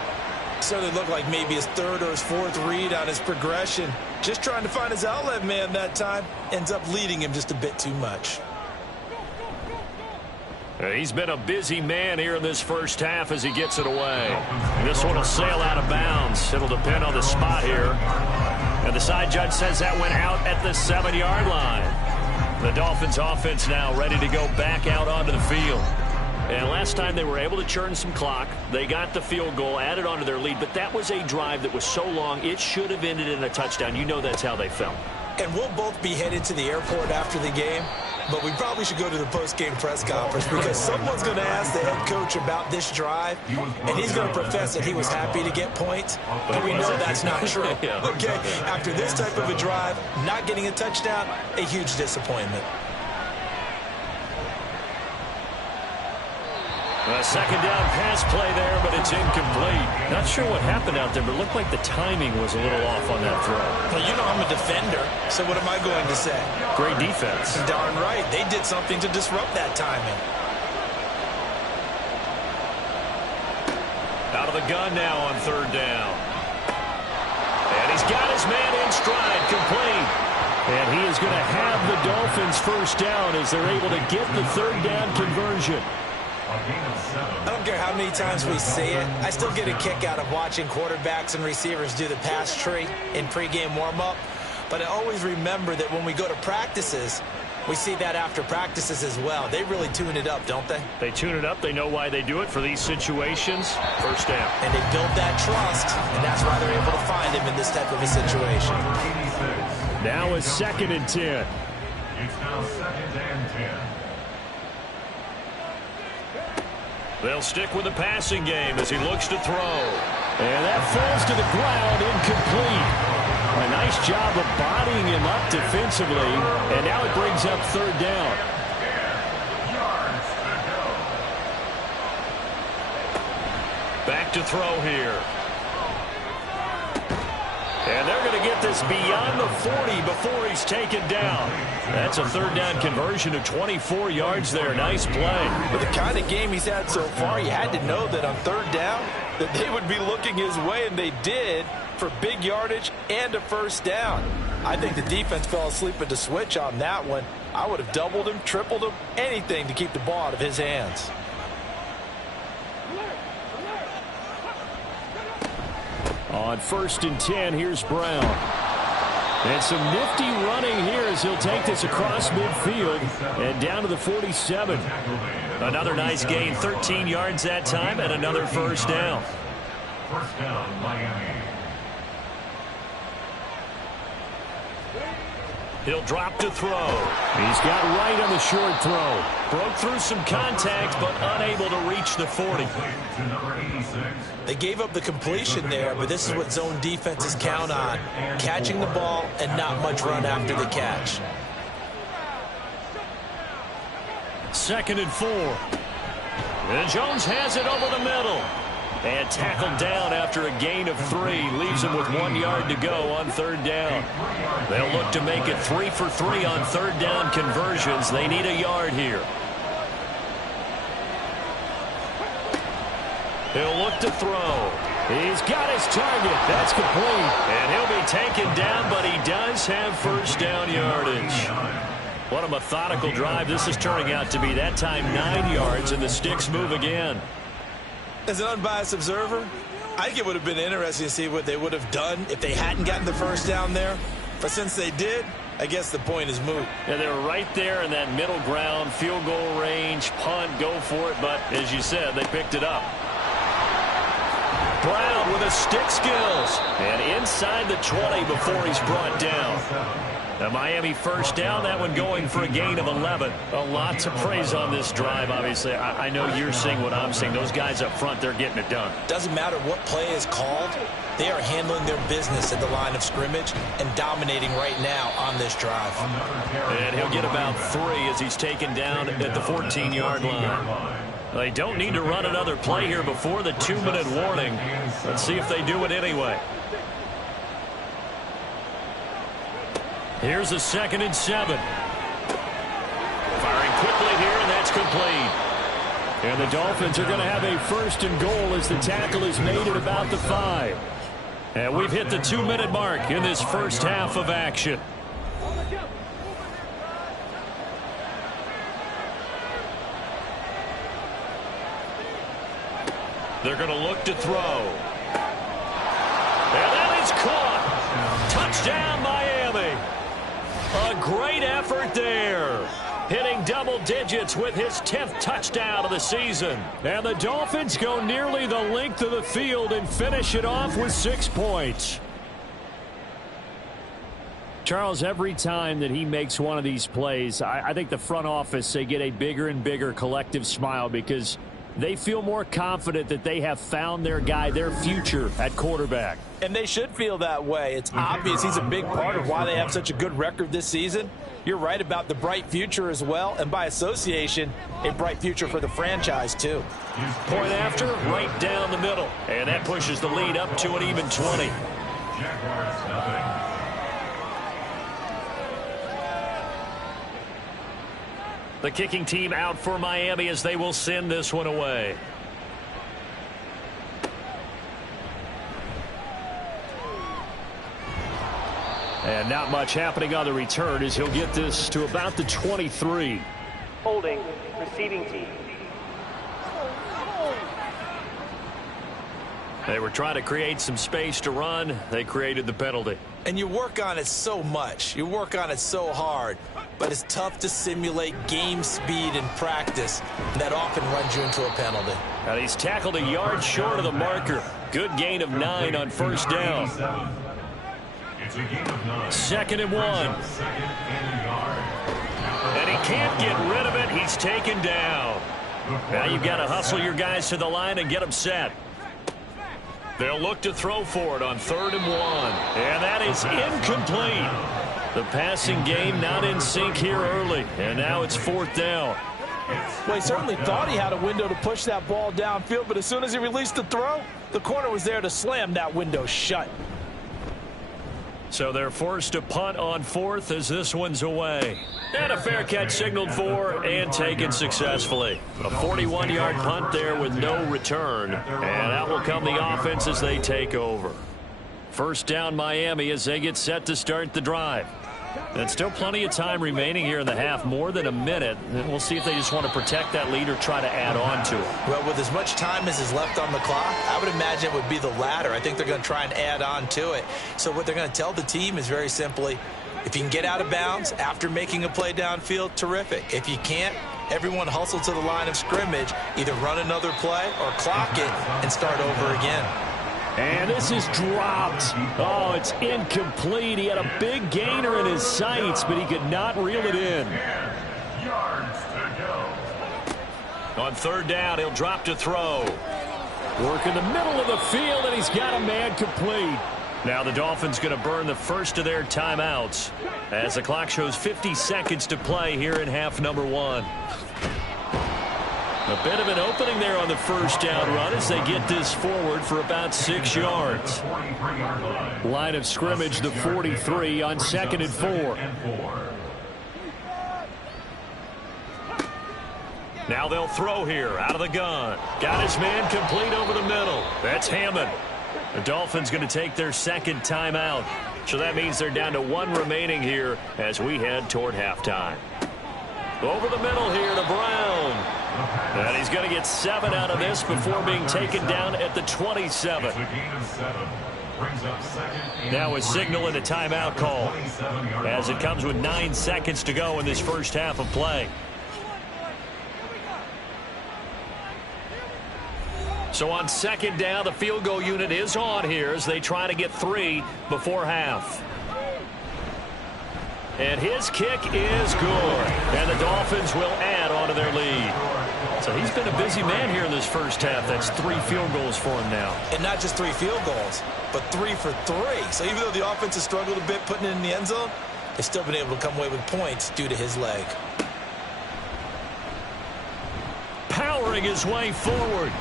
Certainly looked like maybe his 3rd or his 4th read on his progression. Just trying to find his outlet man that time. Ends up leading him just a bit too much. He's been a busy man here in this first half as he gets it away. This one will sail out of bounds. It'll depend on the spot here. And the side judge says that went out at the 7-yard line. The Dolphins offense now ready to go back out onto the field. And last time they were able to churn some clock. They got the field goal, added onto their lead, but that was a drive that was so long it should have ended in a touchdown. You know that's how they felt. And we'll both be headed to the airport after the game, but we probably should go to the post-game press conference because someone's going to ask the head coach about this drive, and he's going to profess that he was happy to get points, but we know that's not true. Okay, after this type of a drive, not getting a touchdown, a huge disappointment. A second down pass play there, but it's incomplete. Not sure what happened out there, but it looked like the timing was a little off on that throw. Well, you know I'm a defender, so what am I going to say? Great defense. Darn right. They did something to disrupt that timing. Out of the gun now on 3rd down. And he's got his man in stride, complete. And he is going to have the Dolphins first down as they're able to get the 3rd down conversion. I don't care how many times we see it. I still get a kick out of watching quarterbacks and receivers do the pass tree in pregame warm-up. But I always remember that when we go to practices, we see that after practices as well. They really tune it up, don't they? They tune it up. They know why they do it for these situations. First down. And they build that trust, and that's why they're able to find him in this type of a situation. Now a 2nd and 10. It's now 2nd and 10. They'll stick with the passing game as he looks to throw. And that falls to the ground, incomplete. A nice job of bodying him up defensively, and now it brings up 3rd down. Back to throw here. And they're going to get this beyond the 40 before he's taken down. That's a 3rd down conversion of 24 yards there. Nice play. With the kind of game he's had so far, you had to know that on 3rd down that they would be looking his way, and they did, for big yardage and a 1st down. I think the defense fell asleep at the switch on that one. I would have doubled him, tripled him, anything to keep the ball out of his hands. On 1st and 10, here's Brown. And some nifty running here as he'll take this across midfield and down to the 47. Another nice gain, 13 yards that time, and another 1st down. 1st down, Miami. He'll drop to throw. He's got right on the short throw. Broke through some contact, but unable to reach the 40. They gave up the completion there, but this is what zone defenses count on. Catching the ball and not much run after the catch. 2nd and 4. And Jones has it over the middle. And tackled down after a gain of 3. Leaves him with 1 yard to go on 3rd down. They'll look to make it 3 for 3 on 3rd down conversions. They need a yard here. He'll look to throw. He's got his target. That's complete. And he'll be taken down, but he does have 1st down yardage. What a methodical drive this is turning out to be. That time 9 yards, and the sticks move again. As an unbiased observer, I think it would have been interesting to see what they would have done if they hadn't gotten the 1st down there. But since they did, I guess the point is moot. Yeah, they were right there in that middle ground, field goal range, punt, go for it. But as you said, they picked it up. Brown with his stick skills. And inside the 20 before he's brought down. The Miami 1st down, that one going for a gain of 11. A lot to praise on this drive, obviously. I know you're seeing what I'm seeing. Those guys up front, they're getting it done. Doesn't matter what play is called. They are handling their business at the line of scrimmage and dominating right now on this drive. And he'll get about 3 as he's taken down at the 14-yard line. They don't need to run another play here before the 2-minute warning. Let's see if they do it anyway. Here's a 2nd and 7. Firing quickly here, and that's complete. And the Dolphins are going to have a 1st and goal as the tackle is made at about the 5. And we've hit the 2-minute mark in this 1st half of action. They're going to look to throw. And that is caught. Touchdown, Miami. A great effort there. Hitting double digits with his 10th touchdown of the season. And the Dolphins go nearly the length of the field and finish it off with 6 points. Charles, every time that he makes one of these plays, I think the front office, they get a bigger and bigger collective smile because they feel more confident that they have found their guy, their future at quarterback. And they should feel that way. It's obvious he's a big part of why they have such a good record this season. You're right about the bright future as well, and by association, a bright future for the franchise too. Point after, right down the middle. And that pushes the lead up to an even 20. Jaguars nothing. The kicking team out for Miami as they will send this one away. And not much happening on the return as he'll get this to about the 23. Holding, receiving team. They were trying to create some space to run. They created the penalty. And you work on it so much. You work on it so hard. But it's tough to simulate game speed in practice. That often runs you into a penalty. And he's tackled a yard short of the marker. Good gain of 9 on first down. It's a gain of 9. 2nd and 1. Second and a yard. And he can't get rid of it. He's taken down. Now you've got to hustle your guys to the line and get them set. They'll look to throw for it on 3rd and 1. And that is incomplete. The passing game not in sync here early. And now it's 4th down. Well, he certainly thought he had a window to push that ball downfield, but as soon as he released the throw, the corner was there to slam that window shut. So they're forced to punt on 4th as this one's away. And a fair catch signaled for and taken successfully. A 41-yard punt there with no return. And out will come the offense as they take over. First down Miami as they get set to start the drive. And still plenty of time remaining here in the half, more than a minute. And we'll see if they just want to protect that lead or try to add on to it. Well, with as much time as is left on the clock, I would imagine it would be the latter. I think they're going to try and add on to it. So what they're going to tell the team is very simply, if you can get out of bounds after making a play downfield, terrific. If you can't, everyone hustle to the line of scrimmage, either run another play or clock it and start over again. And this is dropped. Oh, it's incomplete. He had a big gainer in his sights, but he could not reel it in. Yards to go. On 3rd down, he'll drop to throw. Work in the middle of the field, and he's got a man complete. Now the Dolphins going to burn the first of their timeouts as the clock shows 50 seconds to play here in half number 1. A bit of an opening there on the first down run as they get this forward for about 6 yards. Line of scrimmage, the 43 on 2nd and 4. Now they'll throw here out of the gun. Got his man complete over the middle. That's Hammond. The Dolphins going to take their 2nd timeout. So that means they're down to 1 remaining here as we head toward halftime. Over the middle here to Brown. And he's going to get 7 out of this before being taken down at the 27. Now a signal and a timeout call as it comes with 9 seconds to go in this first half of play. So on 2nd down, the field goal unit is on here as they try to get 3 before half. And his kick is good. And the Dolphins will add on to their lead. So he's been a busy man here in this first half. That's 3 field goals for him now. And not just 3 field goals, but 3 for 3. So even though the offense has struggled a bit putting it in the end zone, they've still been able to come away with points due to his leg. Powering his way forward.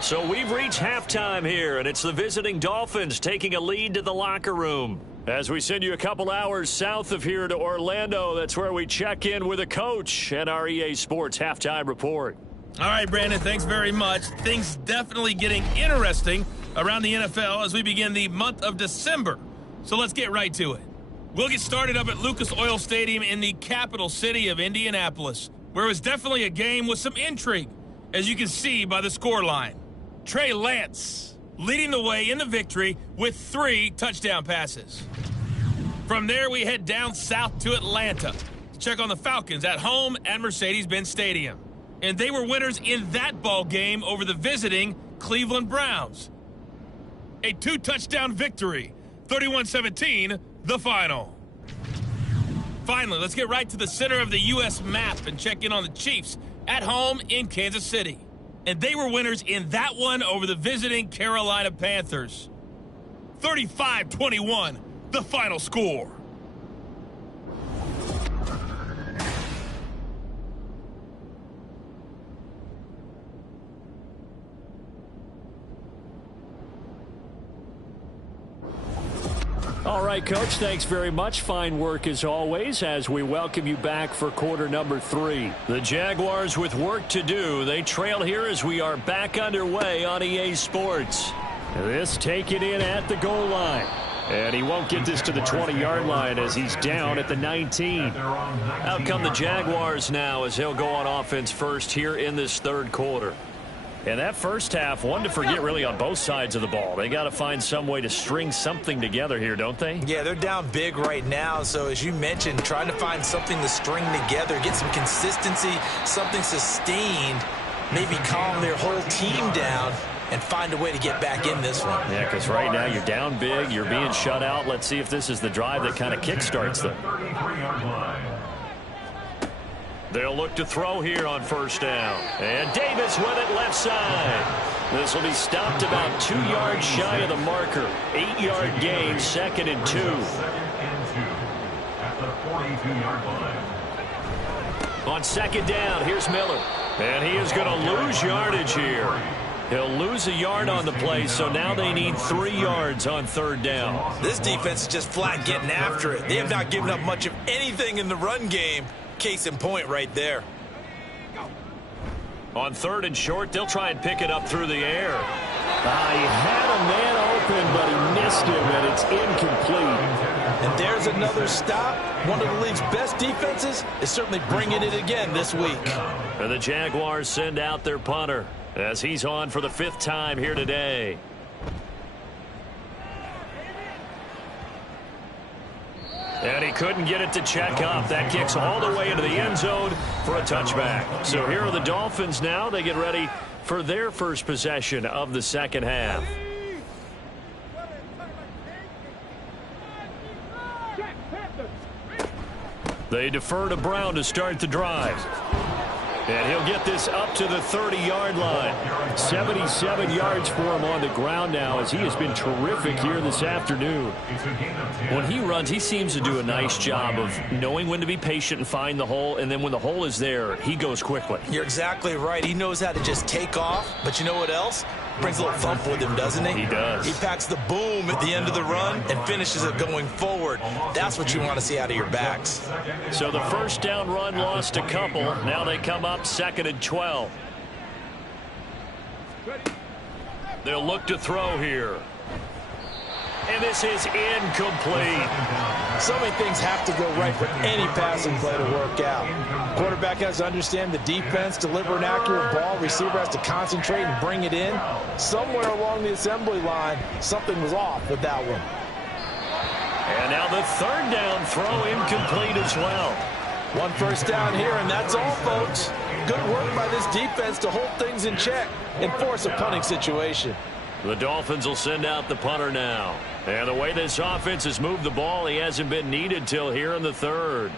So we've reached halftime here, and it's the visiting Dolphins taking a lead to the locker room. As we send you a couple hours south of here to Orlando, that's where we check in with a coach and our EA Sports Halftime Report. All right, Brandon, thanks very much. Things definitely getting interesting around the NFL as we begin the month of December. So let's get right to it. We'll get started up at Lucas Oil Stadium in the capital city of Indianapolis, where it was definitely a game with some intrigue, as you can see by the scoreline. Trey Lance leading the way in the victory with 3 touchdown passes. From there, we head down south to Atlanta to check on the Falcons at home at Mercedes-Benz Stadium. And they were winners in that ball game over the visiting Cleveland Browns. A 2-touchdown victory, 31-17, the final. Finally, let's get right to the center of the U.S. map and check in on the Chiefs at home in Kansas City. And they were winners in that one over the visiting Carolina Panthers. 35-21, the final score. All right, Coach, thanks very much. Fine work as always as we welcome you back for quarter number 3. The Jaguars with work to do. They trail here as we are back underway on EA Sports. This taken in at the goal line. And he won't get this to the 20-yard line as he's down at the 19. Out come the Jaguars now as they'll go on offense first here in this third quarter. And that first half, one to forget really on both sides of the ball. They got to find some way to string something together here, don't they? Yeah, they're down big right now. So as you mentioned, trying to find something to string together, get some consistency, something sustained, maybe calm their whole team down and find a way to get back in this one. Yeah, because right now you're down big, you're being shut out. Let's see if this is the drive that kind of kickstarts them. They'll look to throw here on first down. And Davis with it left side. This will be stopped about 2 yards shy of the marker. 8-yard gain, 2nd and 2. At the 42-yard line. On second down, here's Miller. And he is going to lose yardage here. He'll lose a yard on the play, so now they need 3 yards on third down. This defense is just flat getting after it. They have not given up much of anything in the run game. Case in point right there. On third and short, they'll try and pick it up through the air. He had a man open, but he missed him, and it's incomplete. And there's another stop. One of the league's best defenses is certainly bringing it again this week. And the Jaguars send out their punter as he's on for the 5th time here today. And he couldn't get it to check up. That kicks all the way into the end zone for a touchback. So here are the Dolphins now. They get ready for their first possession of the second half. They defer to Brown to start the drive. And he'll get this up to the 30-yard line. 77 yards for him on the ground now as he has been terrific here this afternoon. When he runs, he seems to do a nice job of knowing when to be patient and find the hole, and then when the hole is there, he goes quickly. You're exactly right. He knows how to just take off, but you know what else? Brings a little thump with him, doesn't he? He does. He packs the boom at the end of the run and finishes it going forward. That's what you want to see out of your backs. So the first down run lost a couple. Now they come up 2nd and 12. They'll look to throw here. And this is incomplete. So many things have to go right for any passing play to work out. Quarterback has to understand the defense, deliver an accurate ball. Receiver has to concentrate and bring it in. Somewhere along the assembly line, something was off with that one. And now the third down throw incomplete as well. One first down here, and that's all, folks. Good work by this defense to hold things in check and force a punting situation. The Dolphins will send out the punter now. And the way this offense has moved the ball, he hasn't been needed till here in the third.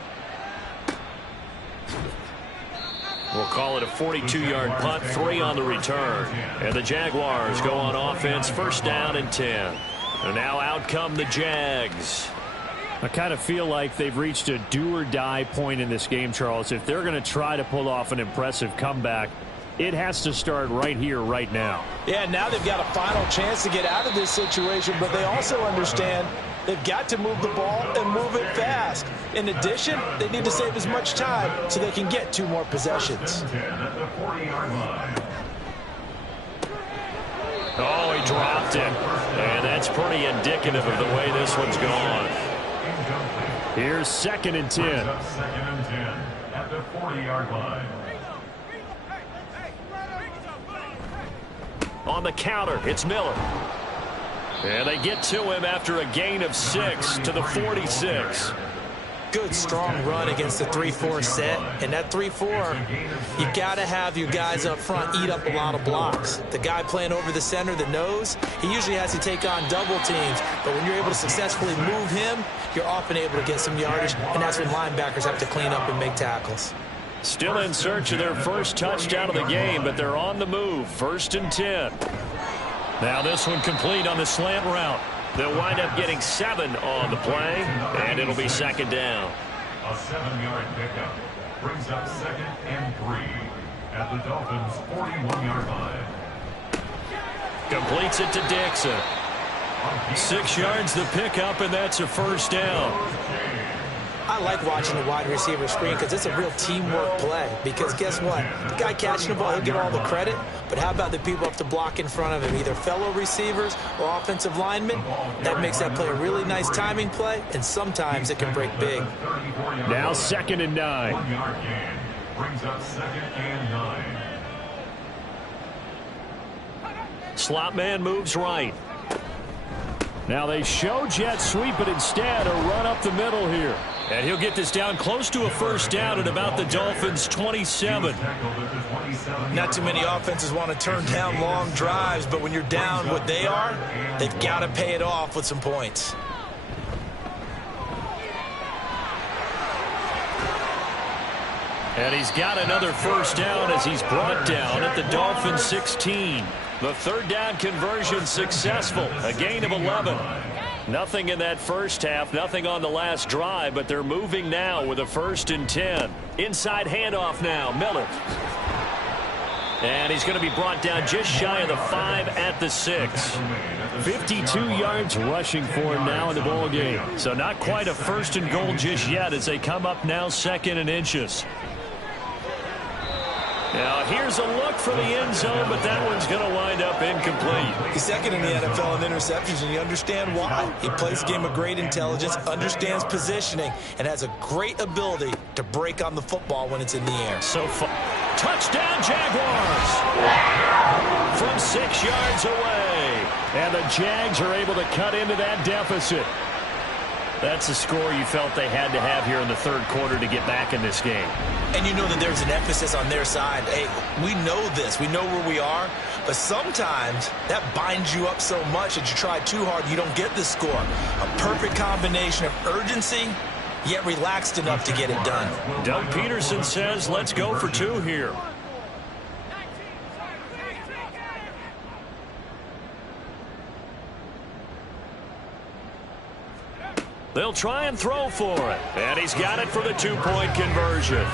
We'll call it a 42-yard punt, 3 on the return. And the Jaguars go on offense, first down and 10. And now out come the Jags. I kind of feel like they've reached a do-or-die point in this game, Charles. If they're going to try to pull off an impressive comeback, it has to start right here, right now. Yeah, now they've got a final chance to get out of this situation, but they also understand they've got to move the ball and move it fast. In addition, they need to save as much time so they can get 2 more possessions. Oh, he dropped it. And that's pretty indicative of the way this one's gone. Here's 2nd and 10. 2nd and 10 at the 40-yard line. On the counter, it's Miller. And they get to him after a gain of 6 to the 46. Good, strong run against the 3-4 set. And that 3-4, you got to have your guys up front eat up a lot of blocks. The guy playing over the center, the nose, he usually has to take on double teams. But when you're able to successfully move him, you're often able to get some yardage. And that's when linebackers have to clean up and make tackles. Still in search of their first touchdown of the game, but they're on the move. 1st and 10. Now this one complete on the slant route. They'll wind up getting 7 on the play, and it'll be 2nd down. A 7-yard pickup brings up 2nd and 3 at the Dolphins' 41-yard line. Completes it to Dixon. 6 yards the pickup, and that's a first down. I like watching the wide receiver screen because it's a real teamwork play. Because guess what? The guy catching the ball, he'll get all the credit. But how about the people up to block in front of him, either fellow receivers or offensive linemen? That makes that play a really nice timing play, and sometimes it can break big. Now 2nd and 9. 1 yard gain. Brings up 2nd and 9. Slot man moves right. Now they show jet sweep, but instead a run up the middle here. And he'll get this down close to a first down at about the Dolphins' 27. Not too many offenses want to turn down long drives, but when you're down what they are, they've got to pay it off with some points. And he's got another first down as he's brought down at the Dolphins' 16. The 3rd down conversion successful. A gain of 11. Nothing in that first half, nothing on the last drive, but they're moving now with a 1st and 10. Inside handoff now, Miller. And he's going to be brought down just shy of the 5 at the 6. 52 yards rushing for him now in the ball game. So not quite a 1st and goal just yet as they come up now 2nd and inches. Now here's a look for the end zone, but that one's going to wind up incomplete. He's 2nd in the NFL in interceptions, and you understand why. He plays a game of great intelligence, understands positioning, and has a great ability to break on the football when it's in the air. So far, touchdown Jaguars from 6 yards away. And the Jags are able to cut into that deficit. That's a score you felt they had to have here in the 3rd quarter to get back in this game. And you know that there's an emphasis on their side. Hey, we know this. We know where we are. But sometimes that binds you up so much that you try too hard, you don't get the score. A perfect combination of urgency, yet relaxed enough to get it done. Doug Peterson says, let's go for 2 here. They'll try and throw for it. And he's got it for the 2-point conversion.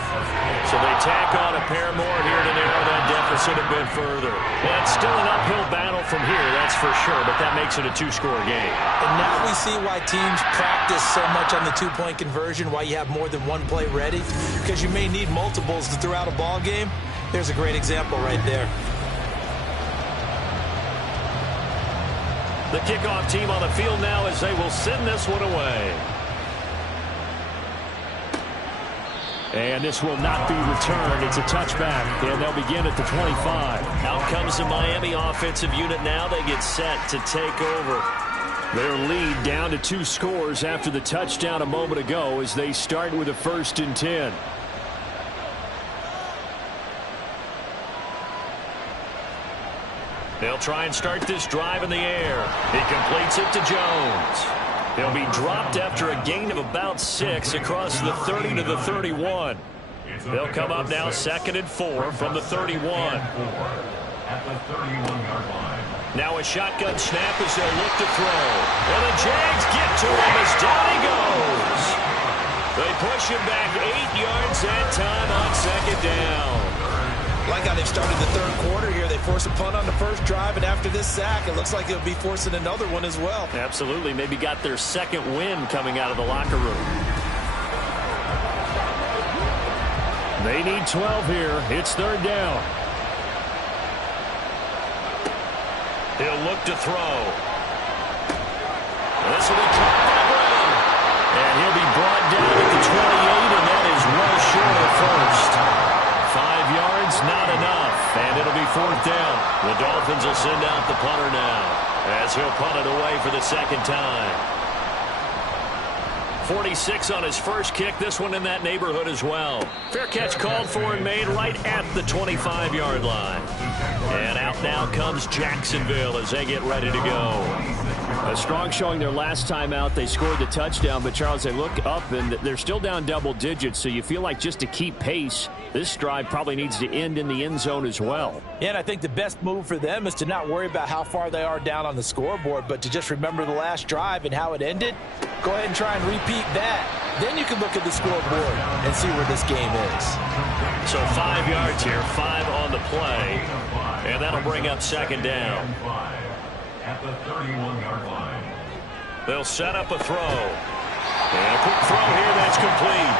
So they tack on a pair more here to narrow that deficit a bit further. Well, it's still an uphill battle from here, that's for sure, but that makes it a 2-score game. And now we see why teams practice so much on the 2-point conversion, why you have more than one play ready, because you may need multiples to throw out a ball game. There's a great example right there. The kickoff team on the field now as they will send this one away. And this will not be returned. It's a touchback, and they'll begin at the 25. Out comes the Miami offensive unit now. They get set to take over. Their lead down to 2 scores after the touchdown a moment ago as they start with a 1st and 10. They'll try and start this drive in the air. He completes it to Jones. He'll be dropped after a gain of about 6 across the 30 to the 31. They'll come up now 2nd and 4 from the 31. At the 31-yard line. Now a shotgun snap as they'll look to throw. And the Jags get to him as down he goes. They push him back 8 yards that time on 2nd down. Like how they've started the 3rd quarter here. They force a punt on the first drive, and after this sack, it looks like they'll be forcing another one as well. Absolutely. Maybe got their 2nd win coming out of the locker room. They need 12 here. It's 3rd down. He'll look to throw. This will be caught by Brown. And he'll be brought down at the 28, and that is well short of 1st. 5 yards, not enough, and it'll be 4th down. The Dolphins will send out the punter now as he'll punt it away for the 2nd time. 46 on his first kick, this one in that neighborhood as well. Fair catch called for and made right at the 25-yard line. And out now comes Jacksonville as they get ready to go. A strong showing their last time out. They scored the touchdown, but Charles, they look up and they're still down double digits, so you feel like just to keep pace, this drive probably needs to end in the end zone as well. Yeah, and I think the best move for them is to not worry about how far they are down on the scoreboard, but to just remember the last drive and how it ended. Go ahead and try and repeat that. Then you can look at the scoreboard and see where this game is. So 5 yards here, 5 on the play, and that'll bring up 2nd down. At the 31-yard line. They'll set up a throw. And a quick throw here that's complete.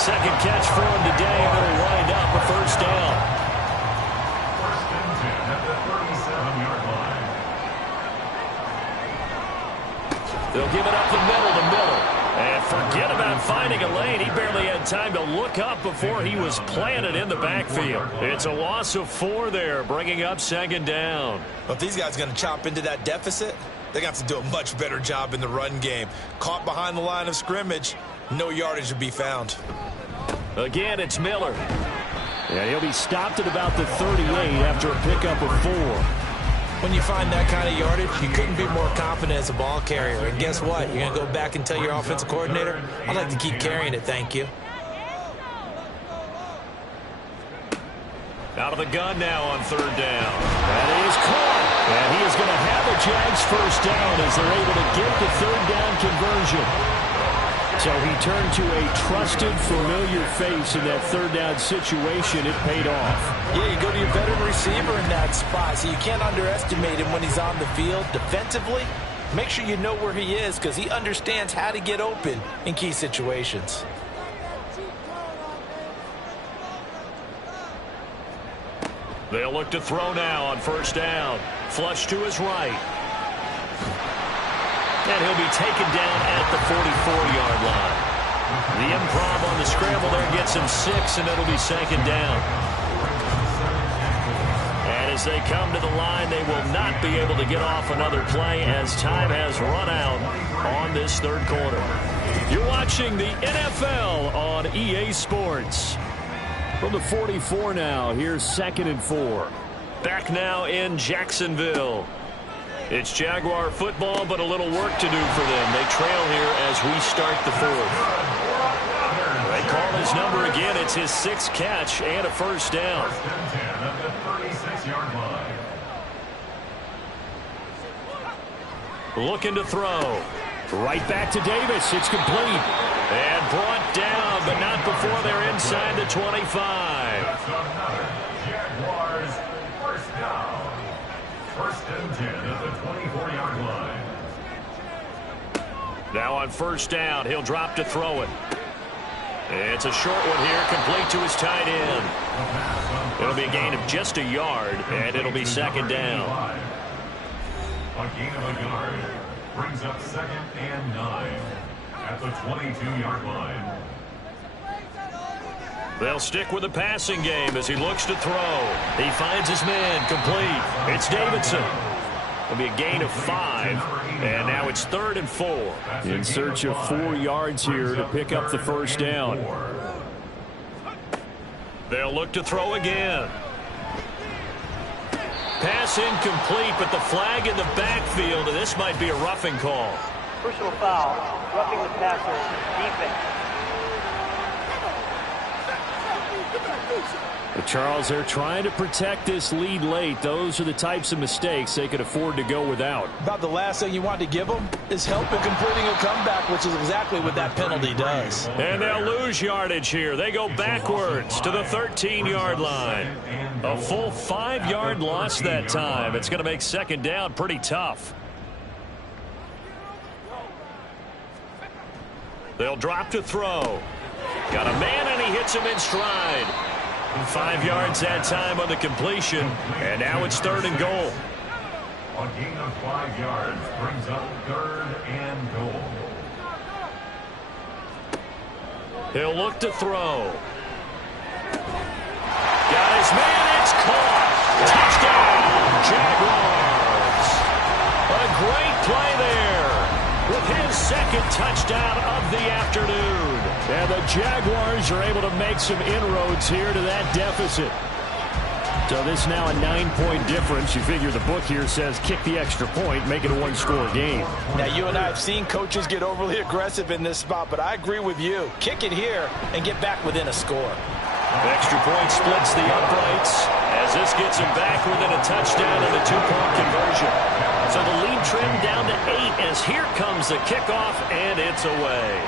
Second catch for him today, and it'll wind up a first down. First and 10 at the 37-yard line. They'll give it up the middle to Miller. And forget about finding a lane. He barely had time to look up before he was planted in the backfield. It's a loss of 4 there, bringing up second down. Well, if these guys are going to chop into that deficit, they're going to have to do a much better job in the run game. Caught behind the line of scrimmage, no yardage to be found. Again, it's Miller. Yeah, he'll be stopped at about the 38 after a pickup of 4. When you find that kind of yardage, you couldn't be more confident as a ball carrier. And guess what? You're going to go back and tell your offensive coordinator, I'd like to keep carrying it, thank you. Out of the gun now on third down. That is caught. And he is going to have a Jags first down as they're able to get the third down conversion. So he turned to a trusted, familiar face in that third down situation. It paid off. Yeah, you go to your veteran receiver in that spot, so you can't underestimate him when he's on the field defensively. Make sure you know where he is because he understands how to get open in key situations. They'll look to throw now on first down. Flush to his right. And he'll be taken down at the 44-yard line. The improv on the scramble there gets him 6, and it'll be second down. And as they come to the line, they will not be able to get off another play as time has run out on this third quarter. You're watching the NFL on EA Sports. From the 44 now, here's 2nd and 4. Back now in Jacksonville. It's Jaguar football, but a little work to do for them. They trail here as we start the 4th. They call his number again. It's his 6th catch and a first down. First and 10 at the 36-yard line. Looking to throw. Right back to Davis. It's complete. And brought down, but not before they're inside the 25. That's another Jaguars first down. First and 10 at the 24-yard line. Now on first down, he'll drop to throw it. It's a short one here, complete to his tight end. It'll be a gain of just a yard, and it'll be second down. A gain of a yard brings up 2nd and 9 at the 22-yard line. They'll stick with the passing game as he looks to throw. He finds his man, complete. It's Davidson. It'll be a gain of 5, and now it's 3rd and 4. In search of 4 yards here to pick up the first down. They'll look to throw again. Pass incomplete, but the flag in the backfield, and this might be a roughing call. Personal foul, roughing the passer, defense. But Charles, they're trying to protect this lead late. Those are the types of mistakes they could afford to go without. About the last thing you want to give them is help in completing a comeback, which is exactly what that penalty does. And they'll lose yardage here. They go backwards to the 13-yard line. A full 5-yard loss that time. It's going to make second down pretty tough. They'll drop to throw. Got a man, and he hits him in stride. 5 yards that time on the completion, and now it's 3rd and goal. A gain of 5 yards brings up 3rd and goal. He'll look to throw. Got his man, it's caught. Touchdown, Jaguars. A great play there with his 2nd touchdown of the afternoon. And the Jaguars are able to make some inroads here to that deficit. So this now a 9-point difference. You figure the book here says kick the extra point, make it a 1-score game. Now, you and I have seen coaches get overly aggressive in this spot, but I agree with you. Kick it here and get back within a score. Extra point splits the uprights as this gets him back within a touchdown and a 2-point conversion. So the lead trimmed down to 8 as here comes the kickoff, and it's away.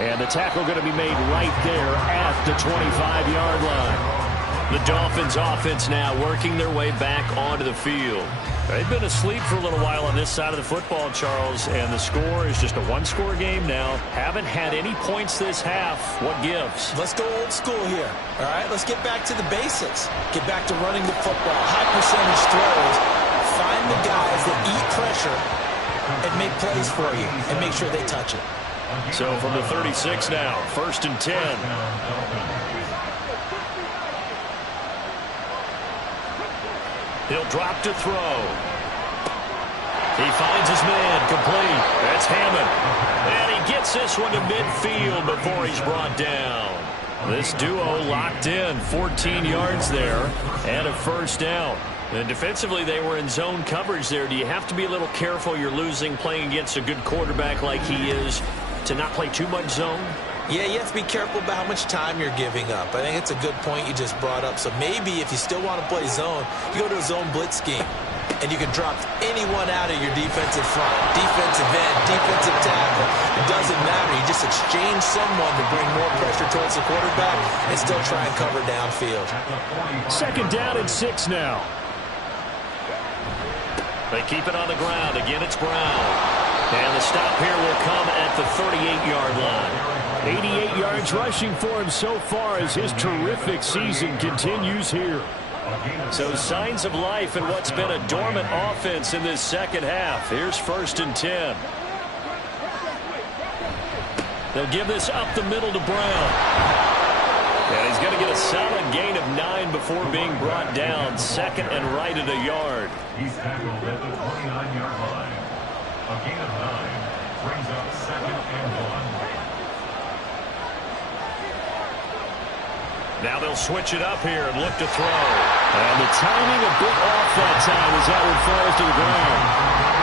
And the tackle going to be made right there at the 25-yard line. The Dolphins offense now working their way back onto the field. They've been asleep for a little while on this side of the football, Charles, and the score is just a one-score game now. Haven't had any points this half. What gives? Let's go old school here, all right? Let's get back to the basics. Get back to running the football, high percentage throws. Find the guys that eat pressure and make plays for you and make sure they touch it. So from the 36 now, 1st and 10. He'll drop to throw. He finds his man, complete. That's Hammond. And he gets this one to midfield before he's brought down. This duo locked in, 14 yards there, and a first down. And defensively, they were in zone coverage there. Do you have to be a little careful you're losing playing against a good quarterback like he is to not play too much zone? Yeah, you have to be careful about how much time you're giving up. I think it's a good point you just brought up. So maybe if you still want to play zone, you go to a zone blitz scheme. And you can drop anyone out of your defensive front, defensive end, defensive tackle. It doesn't matter. You just exchange someone to bring more pressure towards the quarterback and still try and cover downfield. 2nd down and 6 now. They keep it on the ground. Again, it's Brown. And the stop here will come at the 38-yard line. 88 yards rushing for him so far as his terrific season continues here. So signs of life in what's been a dormant offense in this second half. Here's 1st and 10. They'll give this up the middle to Brown. And he's going to get a solid gain of 9 before being brought down. 2nd and right at a yard. He's tackled at the 29-yard line. A gain of 9 brings up 2nd and 1. Now they'll switch it up here and look to throw. And the timing a bit off that time as that one falls to the ground.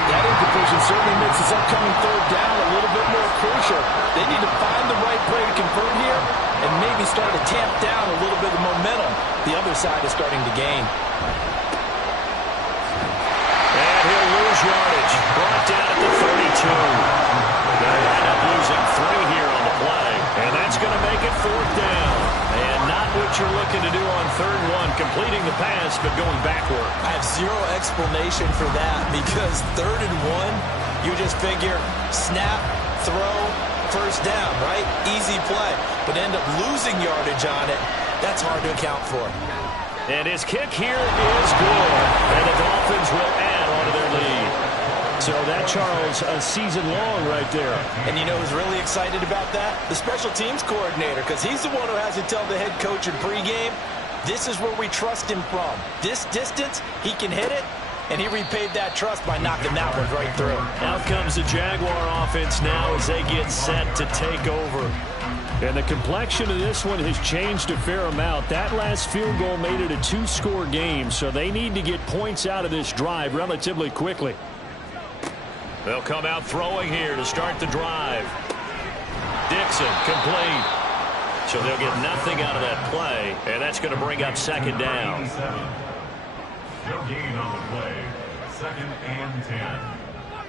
That incompletion certainly makes this upcoming 3rd down a little bit more crucial. They need to find the right play to convert here and maybe start to tamp down a little bit of momentum. The other side is starting to gain. And he'll lose yardage. Brought down at the 32. They'll end up losing 3 here on the play. And that's going to make it 4th down. And not what you're looking to do on 3rd and 1, completing the pass, but going backward. I have zero explanation for that because 3rd and 1, you just figure snap, throw, 1st down, right? Easy play. But end up losing yardage on it. That's hard to account for. And his kick here is good. And the Dolphins will add on to their lead. So that, Charles, a season long right there. And you know who's really excited about that? The special teams coordinator, because he's the one who has to tell the head coach in pregame, this is where we trust him from. This distance, he can hit it, and he repaid that trust by knocking that one right through. Out comes the Jaguar offense now as they get set to take over. And the complexion of this one has changed a fair amount. That last field goal made it a 2-score game, so they need to get points out of this drive relatively quickly. They'll come out throwing here to start the drive. Dixon, complete. So they'll get nothing out of that play, and that's going to bring up 2nd down. No gain on the play. 2nd and 10.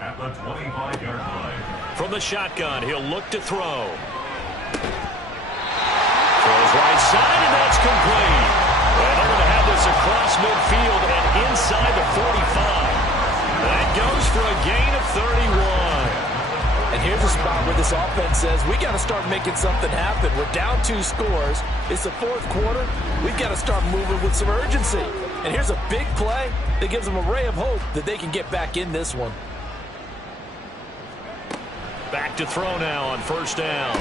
At the 25-yard line. From the shotgun, he'll look to throw. Throws right side, and that's complete. And they're going to have this across midfield and inside the 45. That goes for a gain of 31. And here's a spot where this offense says, we got to start making something happen. We're down 2 scores. It's the 4th quarter. We've got to start moving with some urgency. And here's a big play that gives them a ray of hope that they can get back in this one. Back to throw now on 1st down.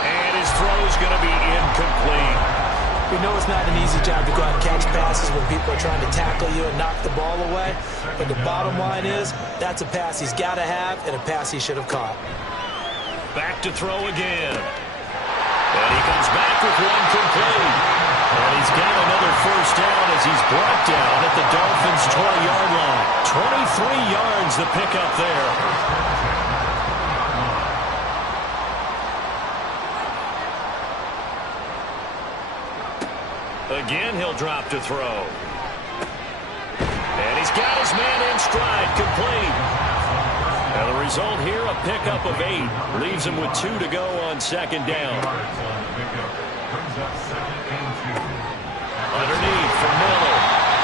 And his throw's going to be incomplete. We know it's not an easy job to go out and catch passes when people are trying to tackle you and knock the ball away. But the bottom line is, that's a pass he's got to have and a pass he should have caught. Back to throw again. And he comes back with one complete. And he's got another 1st down as he's brought down at the Dolphins' 20-yard line. 23 yards the pickup there. Again, he'll drop to throw. And he's got his man in stride, complete. And the result here, a pickup of 8. Leaves him with 2 to go on 2nd down.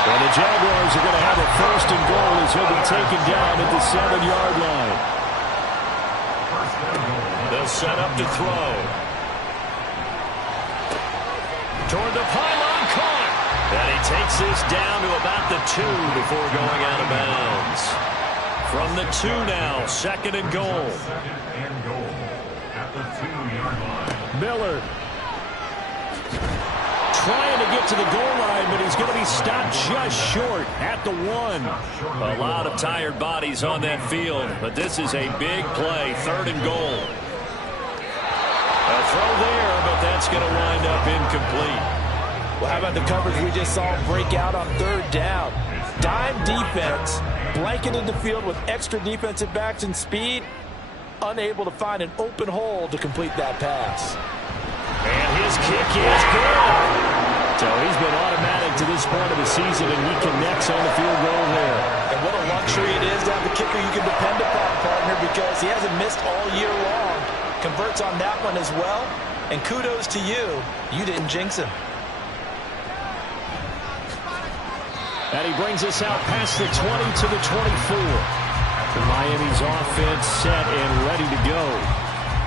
And the Jaguars are going to have a 1st and goal as he'll be taken down at the 7-yard line. They'll set up to throw. Toward the pylon, caught. And he takes this down to about the 2 before going out of bounds. From the 2 now, 2nd and goal. Second and goal at the 2-yard line. Miller trying to get to the goal line, but he's going to be stopped just short at the 1. A lot of tired bodies on that field, but this is a big play, 3rd and goal. A throw there, but that's going to wind up incomplete. Well, how about the coverage we just saw break out on 3rd down? Dime defense, blanketed the field with extra defensive backs and speed, unable to find an open hole to complete that pass. And his kick is good. So he's been automatic to this point of the season, and he connects on the field goal there. And what a luxury it is to have a kicker you can depend upon, partner, because he hasn't missed all year long. Converts on that one as well. And kudos to you. You didn't jinx him. And he brings us out past the 20 to the 24. Miami's offense set and ready to go.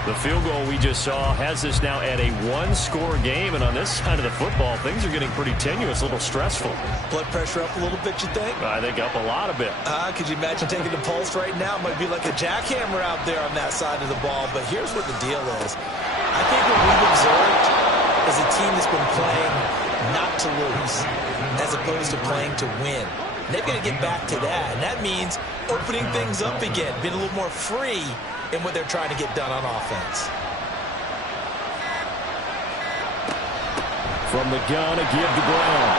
The field goal we just saw has us now at a 1-score game, and on this side of the football, things are getting pretty tenuous, a little stressful. Blood pressure up a little bit, you think? I think up a lot of bit. Could you imagine taking the pulse right now? It might be like a jackhammer out there on that side of the ball, but here's what the deal is. I think what we've observed is a team that's been playing not to lose as opposed to playing to win. And they've got to get back to that, and that means opening things up again, being a little more free in what they're trying to get done on offense. From the gun, a give to Brown.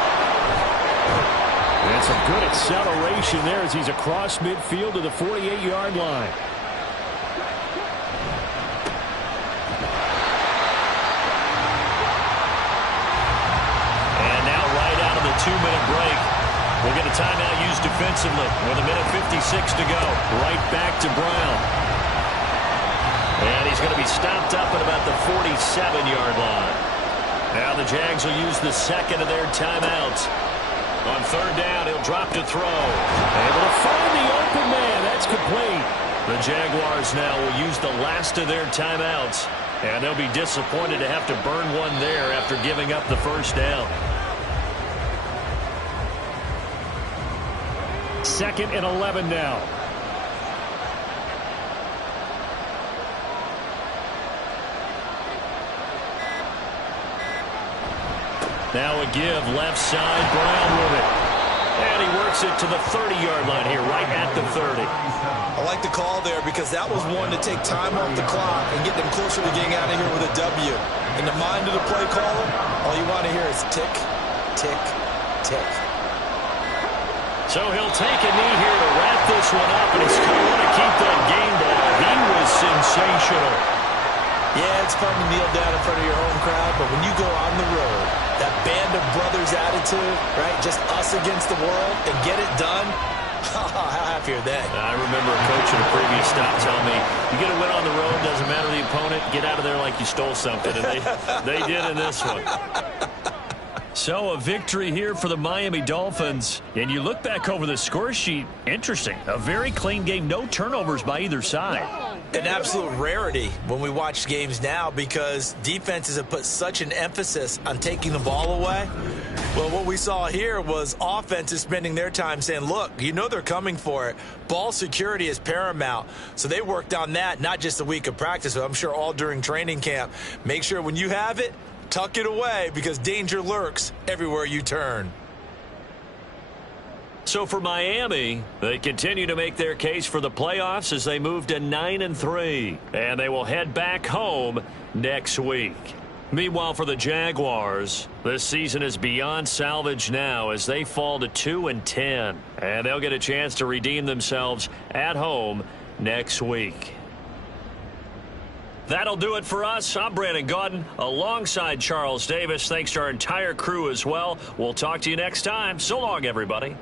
And some good acceleration there as he's across midfield to the 48-yard line. And now right out of the 2-minute break, we'll get a timeout used defensively with 1:56 to go. Right back to Brown. And he's going to be stopped up at about the 47-yard line. Now the Jags will use the 2nd of their timeouts. On 3rd down, he'll drop to throw. Able to find the open man. That's complete. The Jaguars now will use the last of their timeouts. And they'll be disappointed to have to burn one there after giving up the 1st down. 2nd and 11 now. Now a give, left side, Brown with it. And he works it to the 30-yard line here, right at the 30. I like the call there because that was one to take time off the clock and get them closer to getting out of here with a W. In the mind of the play caller, all you want to hear is tick, tick, tick. So he'll take a knee here to wrap this one up, and he's going to want to keep that game ball. He was sensational. Yeah, it's fun to kneel down in front of your home crowd, but when you go on the road, that band of brothers attitude, right, just us against the world, and get it done, how happy are they? I remember a coach at a previous stop telling me, you get a win on the road, doesn't matter the opponent, get out of there like you stole something, and they did in this one. So a victory here for the Miami Dolphins. And you look back over the score sheet, interesting. A very clean game, no turnovers by either side. An absolute rarity when we watch games now because defenses have put such an emphasis on taking the ball away. Well, what we saw here was offenses spending their time saying, look, you know they're coming for it. Ball security is paramount. So they worked on that, not just a week of practice, but I'm sure all during training camp. Make sure when you have it, tuck it away because danger lurks everywhere you turn. So for Miami, they continue to make their case for the playoffs as they move to 9-3. And they will head back home next week. Meanwhile, for the Jaguars, this season is beyond salvage now as they fall to 2-10. And they'll get a chance to redeem themselves at home next week. That'll do it for us. I'm Brandon Gaudin alongside Charles Davis. Thanks to our entire crew as well. We'll talk to you next time. So long, everybody.